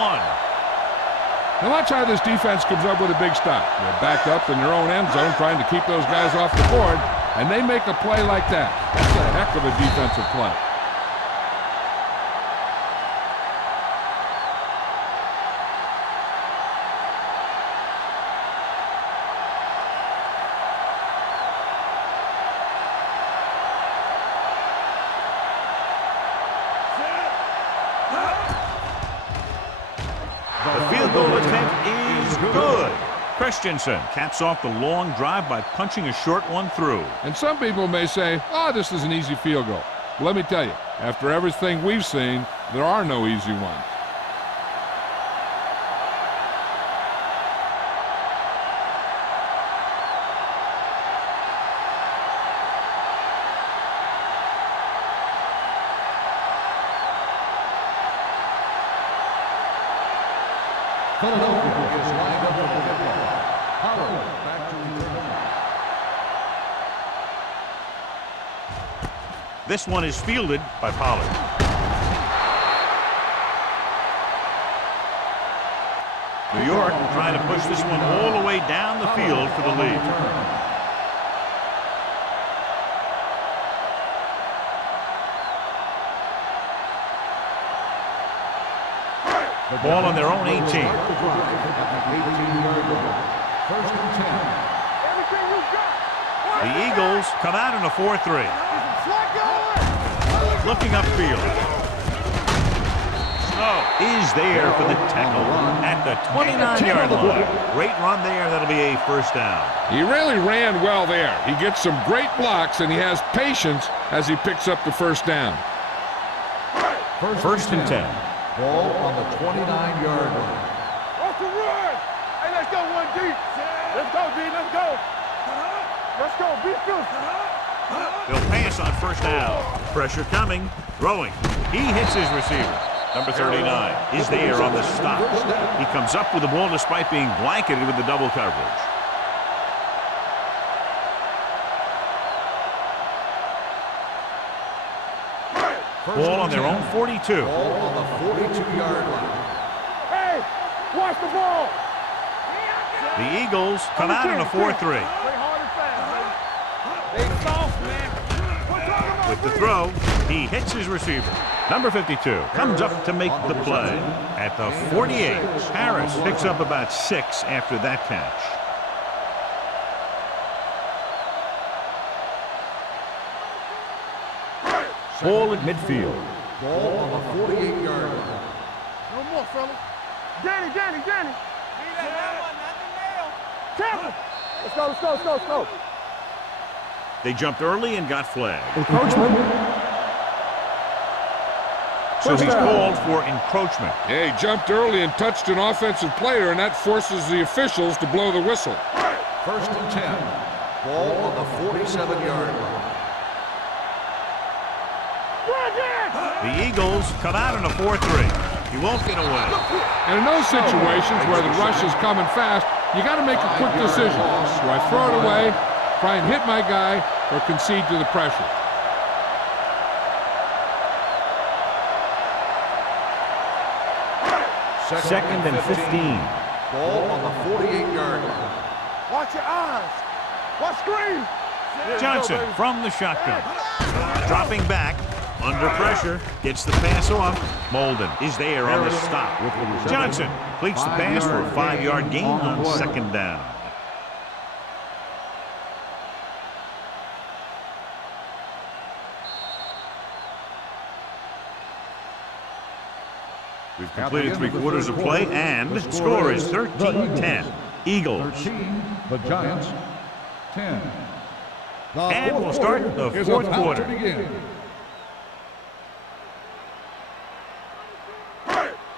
Now watch how this defense comes up with a big stop. They're backed up in their own end zone trying to keep those guys off the board, and they make a play like that. That's a heck of a defensive play. The field goal attempt is good. Christensen caps off the long drive by punching a short one through. And some people may say, oh, this is an easy field goal. But let me tell you, after everything we've seen, there are no easy ones. Philadelphia is lined up with the football. Howard back to return. This one is fielded by Pollard. New York trying to push this one all the way down the field for the lead. The ball on their own 18. First and 10. The Eagles come out in a 4-3. Looking upfield. Snow is there for the tackle at the 29-yard line. Great run there. That'll be a first down. He really ran well there. He gets some great blocks, and he has patience as he picks up the first down. First and 10. Ball on the 29-yard line. Off the run! Hey, let's go one deep. Let's go, D. Let's go. Let's go. Be filthy. They'll pass on first down. Pressure coming. Throwing. He hits his receiver. Number 39 is there on the stop. He comes up with the ball despite being blanketed with the double coverage. Ball on their own 42. Ball on the 42-yard line. Hey, watch the ball. The Eagles come out in a 4-3. Play hard and fast, baby. They soft, man. With the throw, he hits his receiver. Number 52 comes up to make the play. At the 48, Harris picks up about 6 after that catch. Ball at midfield. Ball on the 48-yard line. No more, fellas. Danny. Tampa. Let's go. They jumped early and got flagged. Encroachment. So he's called for encroachment. Yeah, he jumped early and touched an offensive player, and that forces the officials to blow the whistle. First and 10. Ball on the 47-yard line. The Eagles come out in a 4-3. He won't get away. And in those situations where the rush is coming fast, you got to make a quick decision. Do I throw it away, try and hit my guy, or concede to the pressure? Second and 15. Ball on the 48-yard line. Watch your eyes. Watch screen. Johnson from the shotgun. Dropping back. Under pressure, gets the pass off. Molden is there on the stop. Johnson completes the pass for a 5-yard gain on second down. We've completed 3/4 of play, and the score is 13-10. Eagles. 13, the Giants. 10. And we'll start the fourth quarter.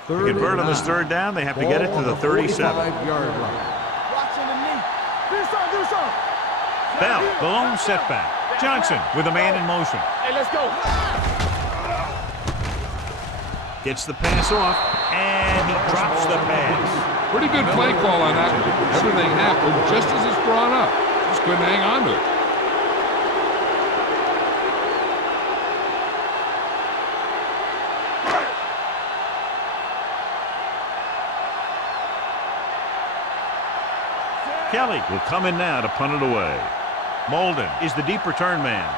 To convert on this third down, they have to get it to the 37. Watch underneath. Do something. Bell, the lone setback. Johnson with a man in motion. Hey, let's go. Gets the pass off, and he drops the pass. Pretty good play call on that one. Everything happened just as it's drawn up. Just couldn't hang on to it. Kelly will come in now to punt it away. Molden is the deep return man.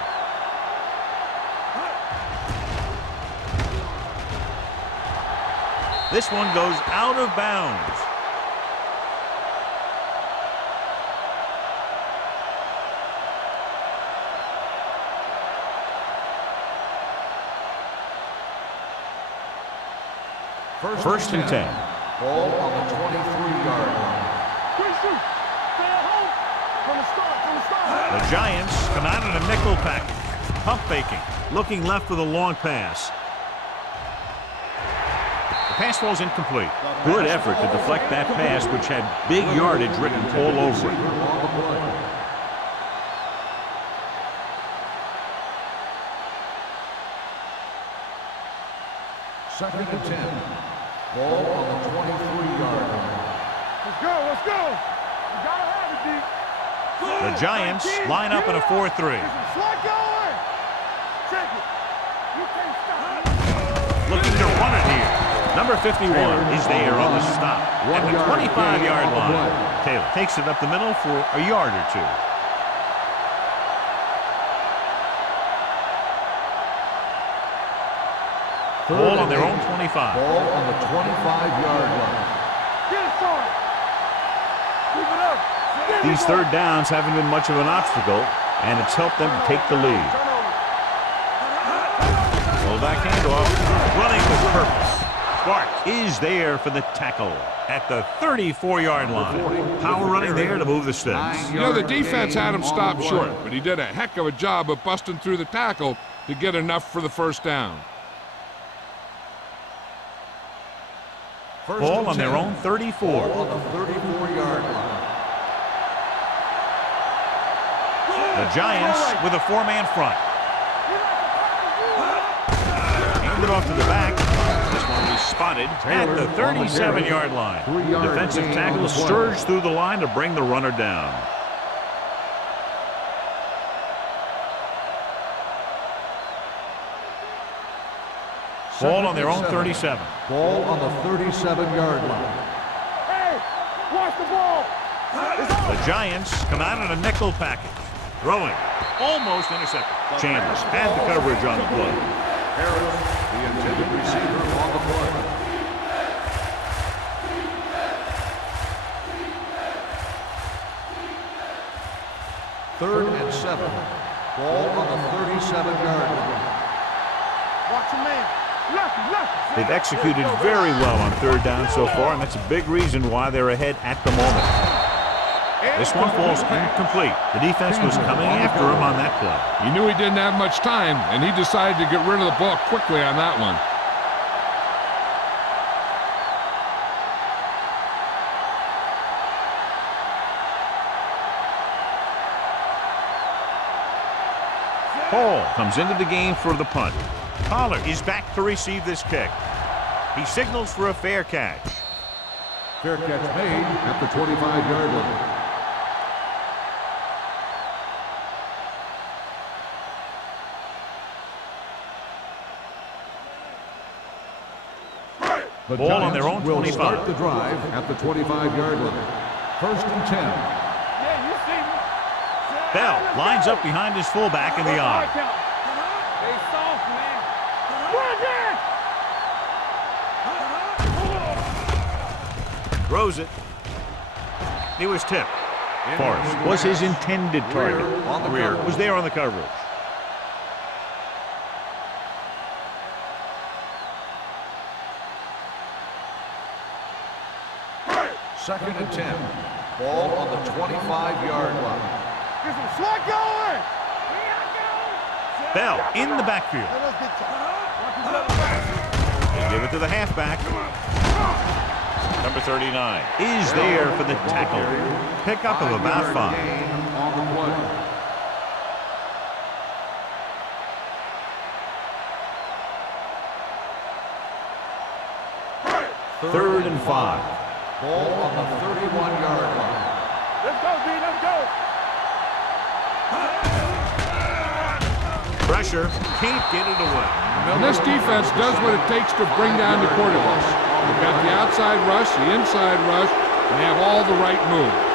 This one goes out of bounds. First and 10. Ball on the 23-yard line. The Giants come out in a nickel package. Pump faking. Looking left for the long pass. The pass falls incomplete. Good effort to deflect that pass, which had big yardage written all over it. Second and 10. Ball on the 23-yard line. Let's go, let's go. You gotta have it, D. The Giants line up in a 4-3. Slide going. Check it. You can't stop. Looking to run it here. Number 51 is there on the stop at the 25-yard line. Taylor takes it up the middle for a yard or two. Ball on their own 25. Ball on the 25-yard line. Get it, son. Keep it up. These third downs haven't been much of an obstacle, and it's helped them to take the lead. Roll back handoff. Running with purpose. Clark is there for the tackle at the 34-yard line. Power running there to move the sticks. You know, the defense had him stopped short, but he did a heck of a job of busting through the tackle to get enough for the first down. Ball on their own 34. Ball on the 34-yard line. The Giants with a four-man front. Hand it off to the back. This one was spotted at the 37-yard line. Defensive tackle surged through the line to bring the runner down. Ball on their own 37. Ball on the 37-yard line. Hey, watch the ball. The Giants come out in a nickel package. Throwing. Almost intercepted. Chambers had the coverage on the play. Harris, the intended receiver on the play. Third and 7. Ball on the 37-yard line. Watch your man. Lefty. They've executed very well on third down so far, and that's a big reason why they're ahead at the moment. This one falls incomplete. The defense was coming after him on that play. He knew he didn't have much time, and he decided to get rid of the ball quickly on that one. Hall comes into the game for the punt. Pollard is back to receive this kick. He signals for a fair catch. Fair catch made at the 25-yard line. The Ball Giants on their own will 25. start the drive at the 25-yard line. First and 10. Yeah, you see me. Bell lines up behind his fullback in the eye. Stay soft, man. Run, Throws it. He was tipped. Forrest was his intended target. Greer was there on the coverage. Second and 10. Ball on the 25-yard line. Get some slot going. Bell in the backfield. They give it to the halfback. Number 39 is there for the tackle. Pickup of about 5. Gain on the play. Third and 5. Ball on the 31-yard line. Let's go, D. Let's go. Pressure. Can't get it away. And this defense does what it takes to bring down the quarterbacks. They've got the outside rush, the inside rush, and they have all the right moves.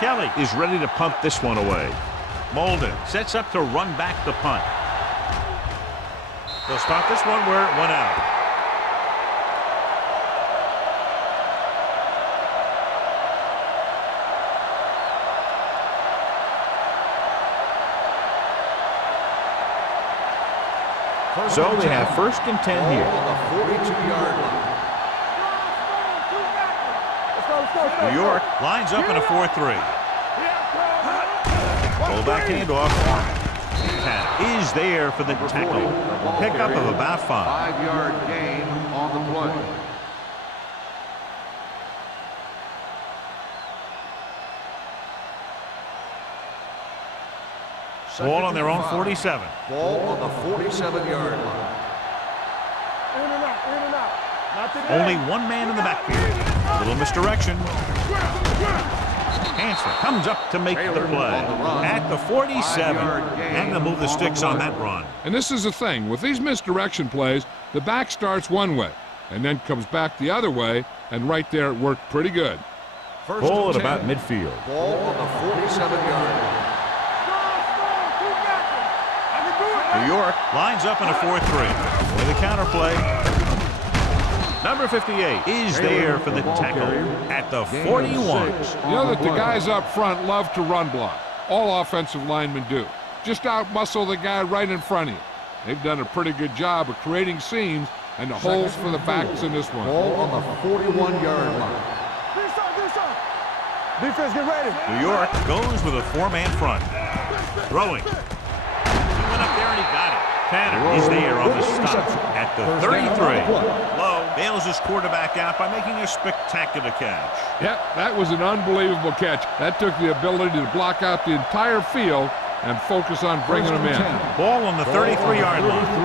Kelly is ready to punt this one away. Molden sets up to run back the punt. They'll start this one where it went out. So they have first and 10 here. On the 42-yard line. New York lines up in a 4-3. Fullback handoff. Pat is there for the tackle. Pickup of about 5. 5-yard gain on the play. Ball on their own 47. Ball on the 47-yard line. In and out, in and out. Not today. Only one man in the backfield. Little misdirection. Hansler comes up to make the play at the 47, and they'll move the sticks on that run. And this is the thing. With these misdirection plays, the back starts one way and then comes back the other way, and right there it worked pretty good. Ball at about midfield. Ball on the 47-yard line. New York lines up in a 4-3. With a counterplay. Number 58 is there for the tackle at the 41. You know that the guys up front love to run block. All offensive linemen do. Just out-muscle the guy right in front of you. They've done a pretty good job of creating seams and the holes for the backs in this one. Ball on the 41-yard line. Defense, get ready. New York goes with a 4-man front. Throwing. He went up there and he got it. Tanner is there on the stop at the 33. Lowe bails his quarterback out by making a spectacular catch. Yep, that was an unbelievable catch. That took the ability to block out the entire field and focus on bringing them in. Ball on the 33-yard line. Let's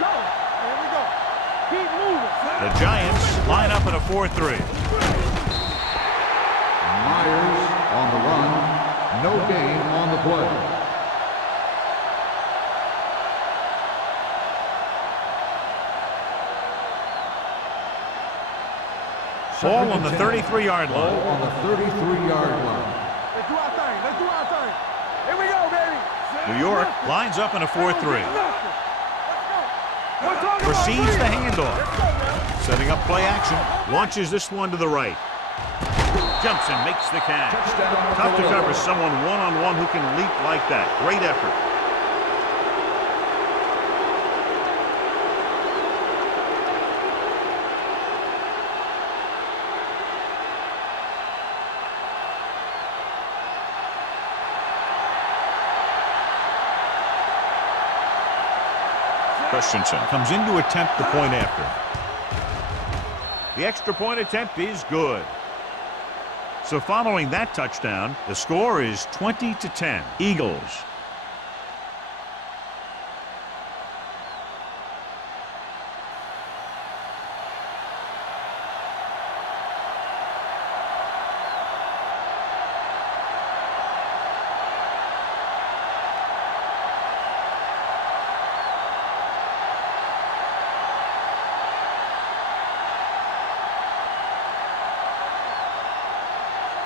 go. Here we go. Keep moving. The Giants line up in a 4-3. Myers on the run. No gain on the play. Ball on the 33-yard Ball line. on the 33-yard line. Let's do our thing. Let's do our thing. Here we go, baby. New York lines up in a 4-3. Proceeds Receives the handoff. Setting up play action. Launches this one to the right. Jumps and makes the catch. Tough to cover someone one-on-one who can leap like that. Great effort. Christensen comes in to attempt the point after. The extra point attempt is good. So following that touchdown, the score is 20-10. Eagles.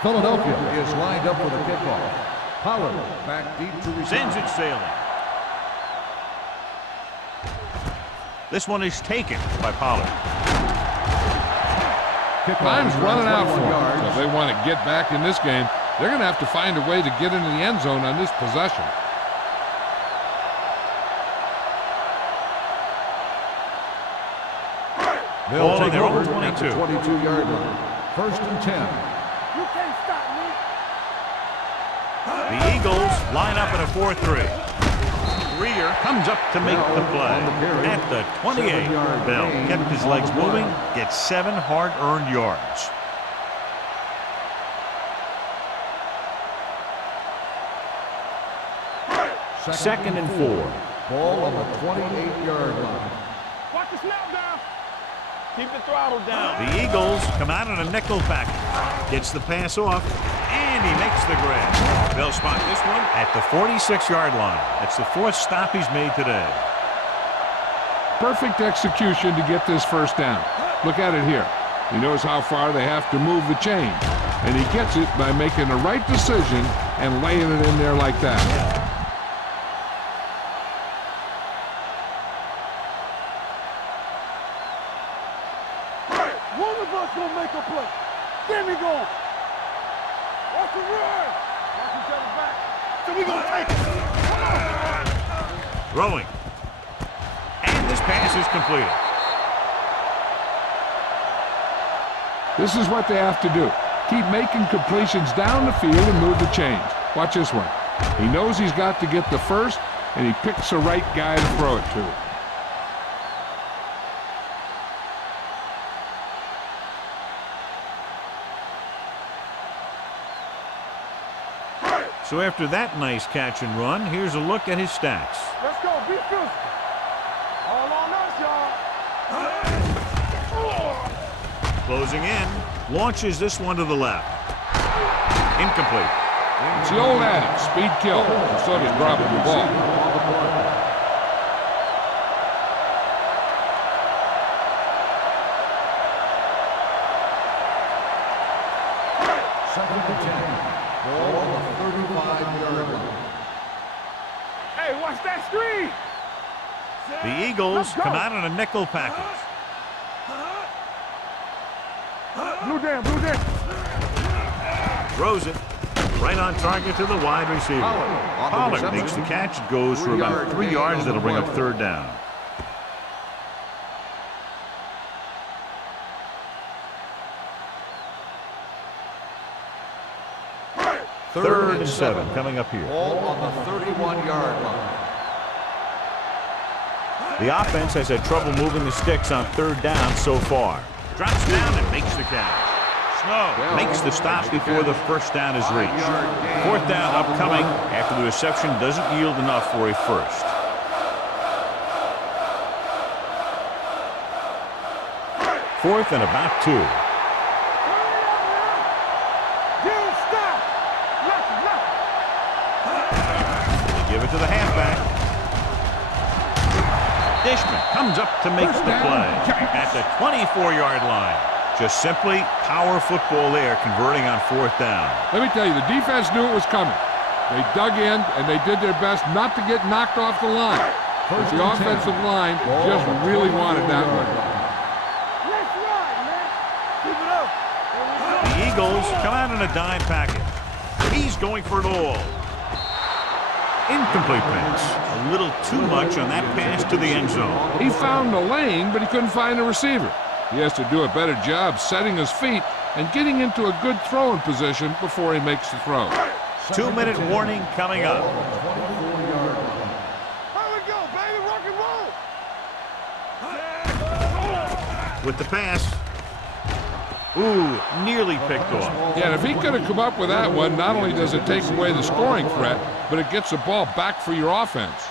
Philadelphia is lined up for the kickoff. Pollard back deep to receive. Sends it sailing. This one is taken by Pollard. Time's running out for them. So if they want to get back in this game, they're going to have to find a way to get into the end zone on this possession. Ball on their own over at the 22. 22-yard line. First and 10. You can't stop me. The Eagles line up in a 4-3. Greer comes up to make the play at the 28. Bell kept his legs moving, gets 7 hard-earned yards. Second and 4. Ball on the 28-yard line. Watch the snap down. Keep the throttle down. The Eagles come out in a nickel package. Gets the pass off, and he makes the grab. They'll spot this one at the 46-yard line. That's the 4th stop he's made today. Perfect execution to get this first down. Look at it here. He knows how far they have to move the chain, and he gets it by making the right decision and laying it in there like that. One of us gonna make a play. There we go. Watch the run. Watch each other back. So we gonna take it. Come on. Throwing. And this pass is completed. This is what they have to do. Keep making completions down the field and move the chains. Watch this one. He knows he's got to get the first, and he picks the right guy to throw it to. So after that nice catch and run, here's a look at his stats. Let's go. Be physical. All on us, y'all. Closing in. Launches this one to the left. Incomplete. It's the old adage, speed kills, and so does dropping the ball. Second and 10. Ball on the 35-yard line. Hey, watch that screen. The Eagles come out in a nickel package. Blue jam, blue jam. Throws it. Right on target to the wide receiver. Pollard makes the catch. It goes for about 3 yards. That'll bring up third down. Third and 7 coming up here. Ball on the 31-yard line. The offense has had trouble moving the sticks on third down so far. Drops down and makes the catch. Snow makes the stop before the first down is reached. Fourth down upcoming after the reception doesn't yield enough for a first. Fourth and about 2. They give it to the halfback. Dishman comes up to make the play at the 24-yard line. Just simply power football there, converting on fourth down. Let me tell you, the defense knew it was coming. They dug in, and they did their best not to get knocked off the line. But the offensive line just really wanted that one. Let's ride, man. Keep it up. The Eagles come out in a dime package. He's going for it all. Incomplete pass. A little too much on that pass to the end zone. He found the lane, but he couldn't find a receiver. He has to do a better job setting his feet and getting into a good throwing position before he makes the throw. 2-minute warning coming up. Here we go, baby. Rock and roll. With the pass. Ooh, nearly picked off. Yeah, and if he could have come up with that one, not only does it take away the scoring threat, but it gets the ball back for your offense.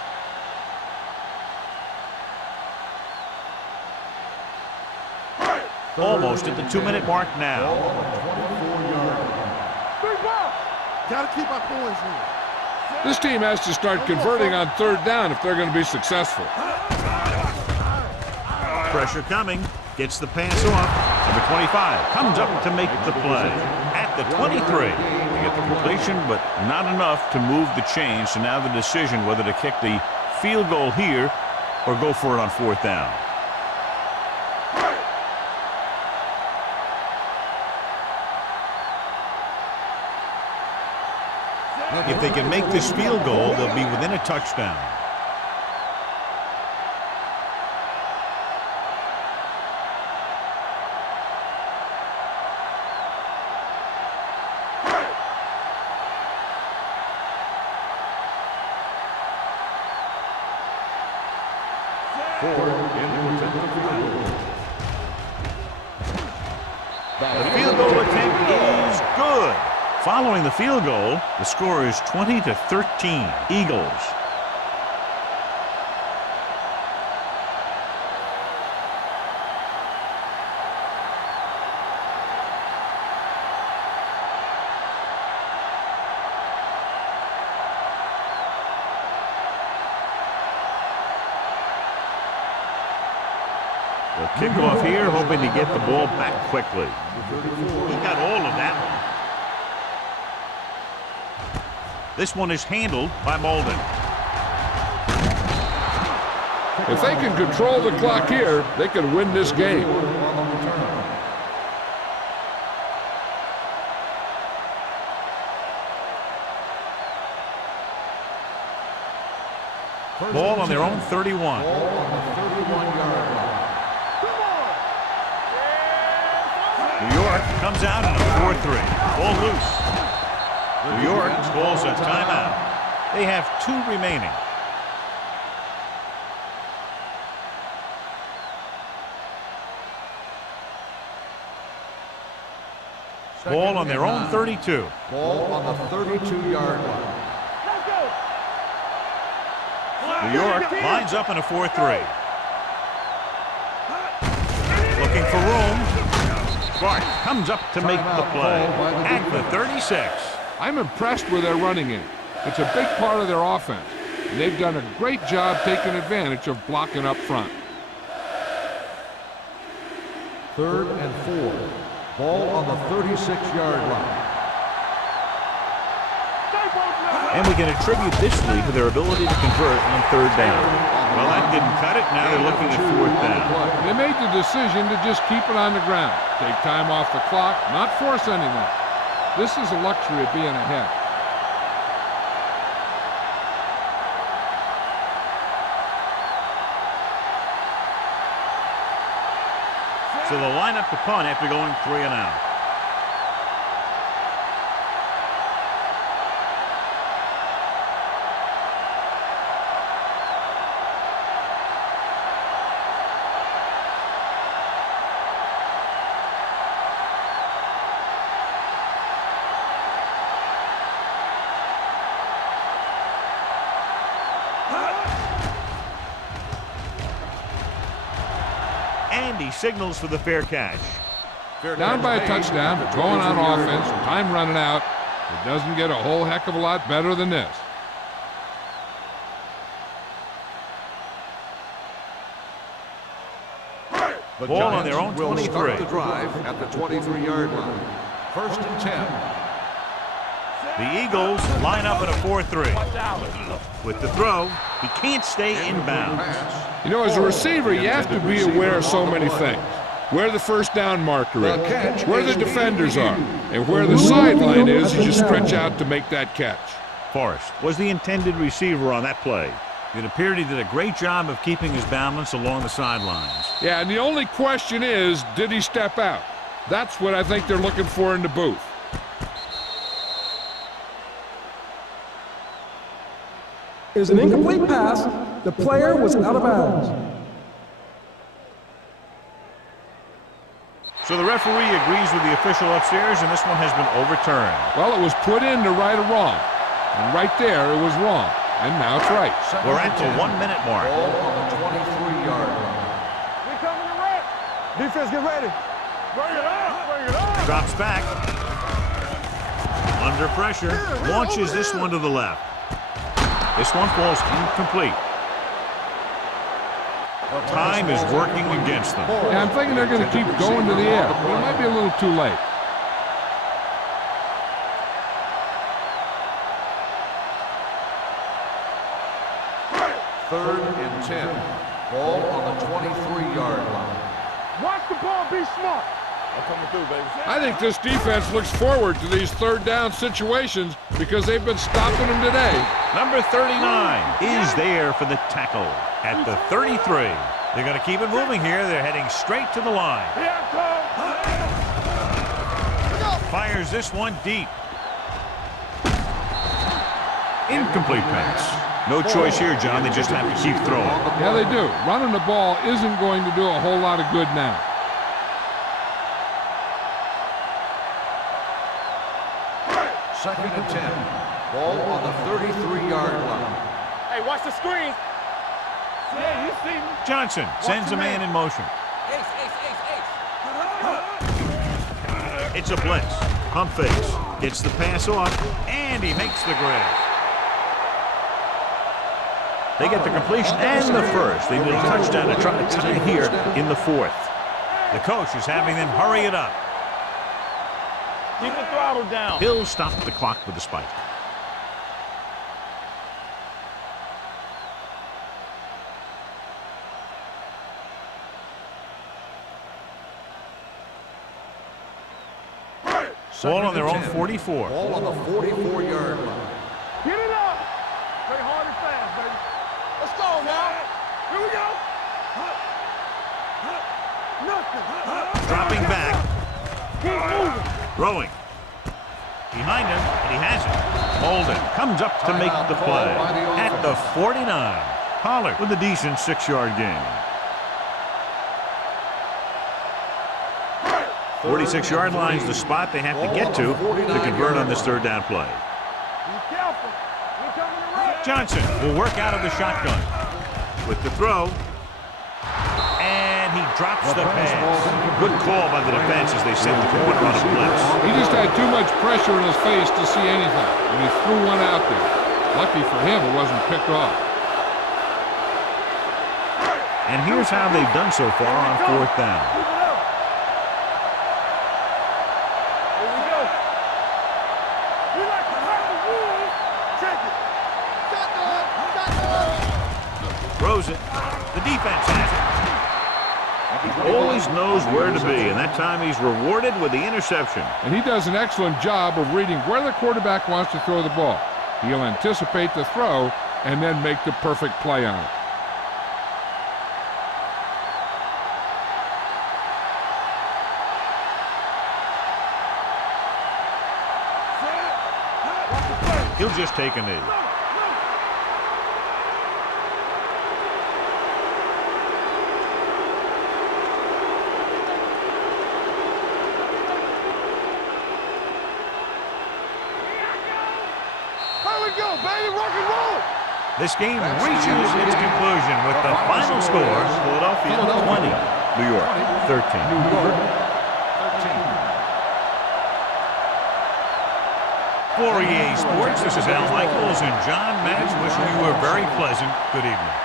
Almost at the 2-minute mark now. Big ball. Gotta keep our points in. This team has to start converting on third down if they're going to be successful. Pressure coming. Gets the pass off. Number 25 comes up to make the play. At the 23. They get the completion, but not enough to move the chains. So now the decision whether to kick the field goal here or go for it on fourth down. If they can make this field goal, they'll be within a touchdown. The field goal attempt is good. Following the field goal, the score is 20-13, Eagles. They'll kick off here, hoping to get the ball back quickly. He got all of that one. This one is handled by Molden. If they can control the clock here, they can win this game. Ball on their own 31. Ball on the 31-yard line. New York comes out in a 4-3. Ball loose. New York calls a timeout. They have 2 remaining. Ball on their own 32. Ball on the 32-yard line. Let's go. New York lines up in a 4-3. Looking for room. Clark comes up to make the play at the 36. I'm impressed with their running game. It's a big part of their offense, and they've done a great job taking advantage of blocking up front. 3rd and 4. Ball on the 36-yard line. And we can attribute this lead to their ability to convert on 3rd down. Well, that didn't cut it. Now they're looking at 4th down. They made the decision to just keep it on the ground, take time off the clock, not force anything. This is a luxury of being ahead. So they'll line up to punt after going 3 and out. And he signals for the fair catch. Down by a touchdown, going on offense, time running out. It doesn't get a whole heck of a lot better than this. The Ball on Giants their own will 23. start the drive at the 23-yard line. 1st and 10. The Eagles line up in a 4-3. With the throw, he can't stay inbounds. You know, as a receiver, you have to be aware of so many things. Where the first down marker is, where the defenders are, and where the sideline is as you stretch out to make that catch. Forrest was the intended receiver on that play. It appeared he did a great job of keeping his balance along the sidelines. Yeah, and the only question is, did he step out? That's what I think they're looking for in the booth. Is an incomplete pass. The player was out of bounds. So the referee agrees with the official upstairs, and this one has been overturned. Well, it was put in to right a wrong. And right there, it was wrong. And now it's right. We're at the 1-minute mark. Ball on the 23-yard line. We coming to wreck. Defense, get ready. Bring it up. Bring it up. Drops back. Under pressure. Launches this one to the left. This one falls incomplete. Time is working against them. Yeah, I'm thinking they're going to keep going to the air, but it might be a little too late. Third and 10. Ball on the 23-yard line. Watch the ball, be smart. I'm coming through, baby. I think this defense looks forward to these 3rd down situations because they've been stopping them today. Number 39 is there for the tackle at the 33. They're going to keep it moving here. They're heading straight to the line. Fires this one deep. Incomplete pass. No choice here, John. They just have to keep throwing. Yeah, they do. Running the ball isn't going to do a whole lot of good now. Second and 10. Ball on the 33-yard line. Hey, watch the screen. Yeah, you see me. Johnson sends a man in motion. It's a blitz. Pump fakes. Gets the pass off, and he makes the grab. They get the completion and the first. They need a touchdown to try to tie here in the 4th. The coach is having them hurry it up. Keep the throttle down. Bill stopped the clock with a spike. Ball on their own 44. Ball on the 44-yard line. Get it up. Play hard and fast, baby. Let's go now. Here we go. Nothing. Dropping back. Keep moving. Throwing. Behind him, and he has it. Holden comes up to make the play at the 49. Pollard with a decent 6-yard gain. 46-yard line is the spot they have to get to convert on this third down play. Be careful. Here coming the right. Johnson will work out of the shotgun with the throw. And he drops the pass. Good call by the defense as they send the corner on a blitz. He just had too much pressure in his face to see anything, and he threw one out there. Lucky for him, it wasn't picked off. And here's how they've done so far on fourth down. Here we go. We like to run the rules. Check it. Throws it. The defense has it. Always knows where to be, and that time he's rewarded with the interception. And he does an excellent job of reading where the quarterback wants to throw the ball. He'll anticipate the throw and then make the perfect play on it. He'll just take a knee. This game reaches its conclusion with the final score, Philadelphia 20, New York 13. For EA Sports, this is Al Michaels and John Madden wishing you a very pleasant good evening.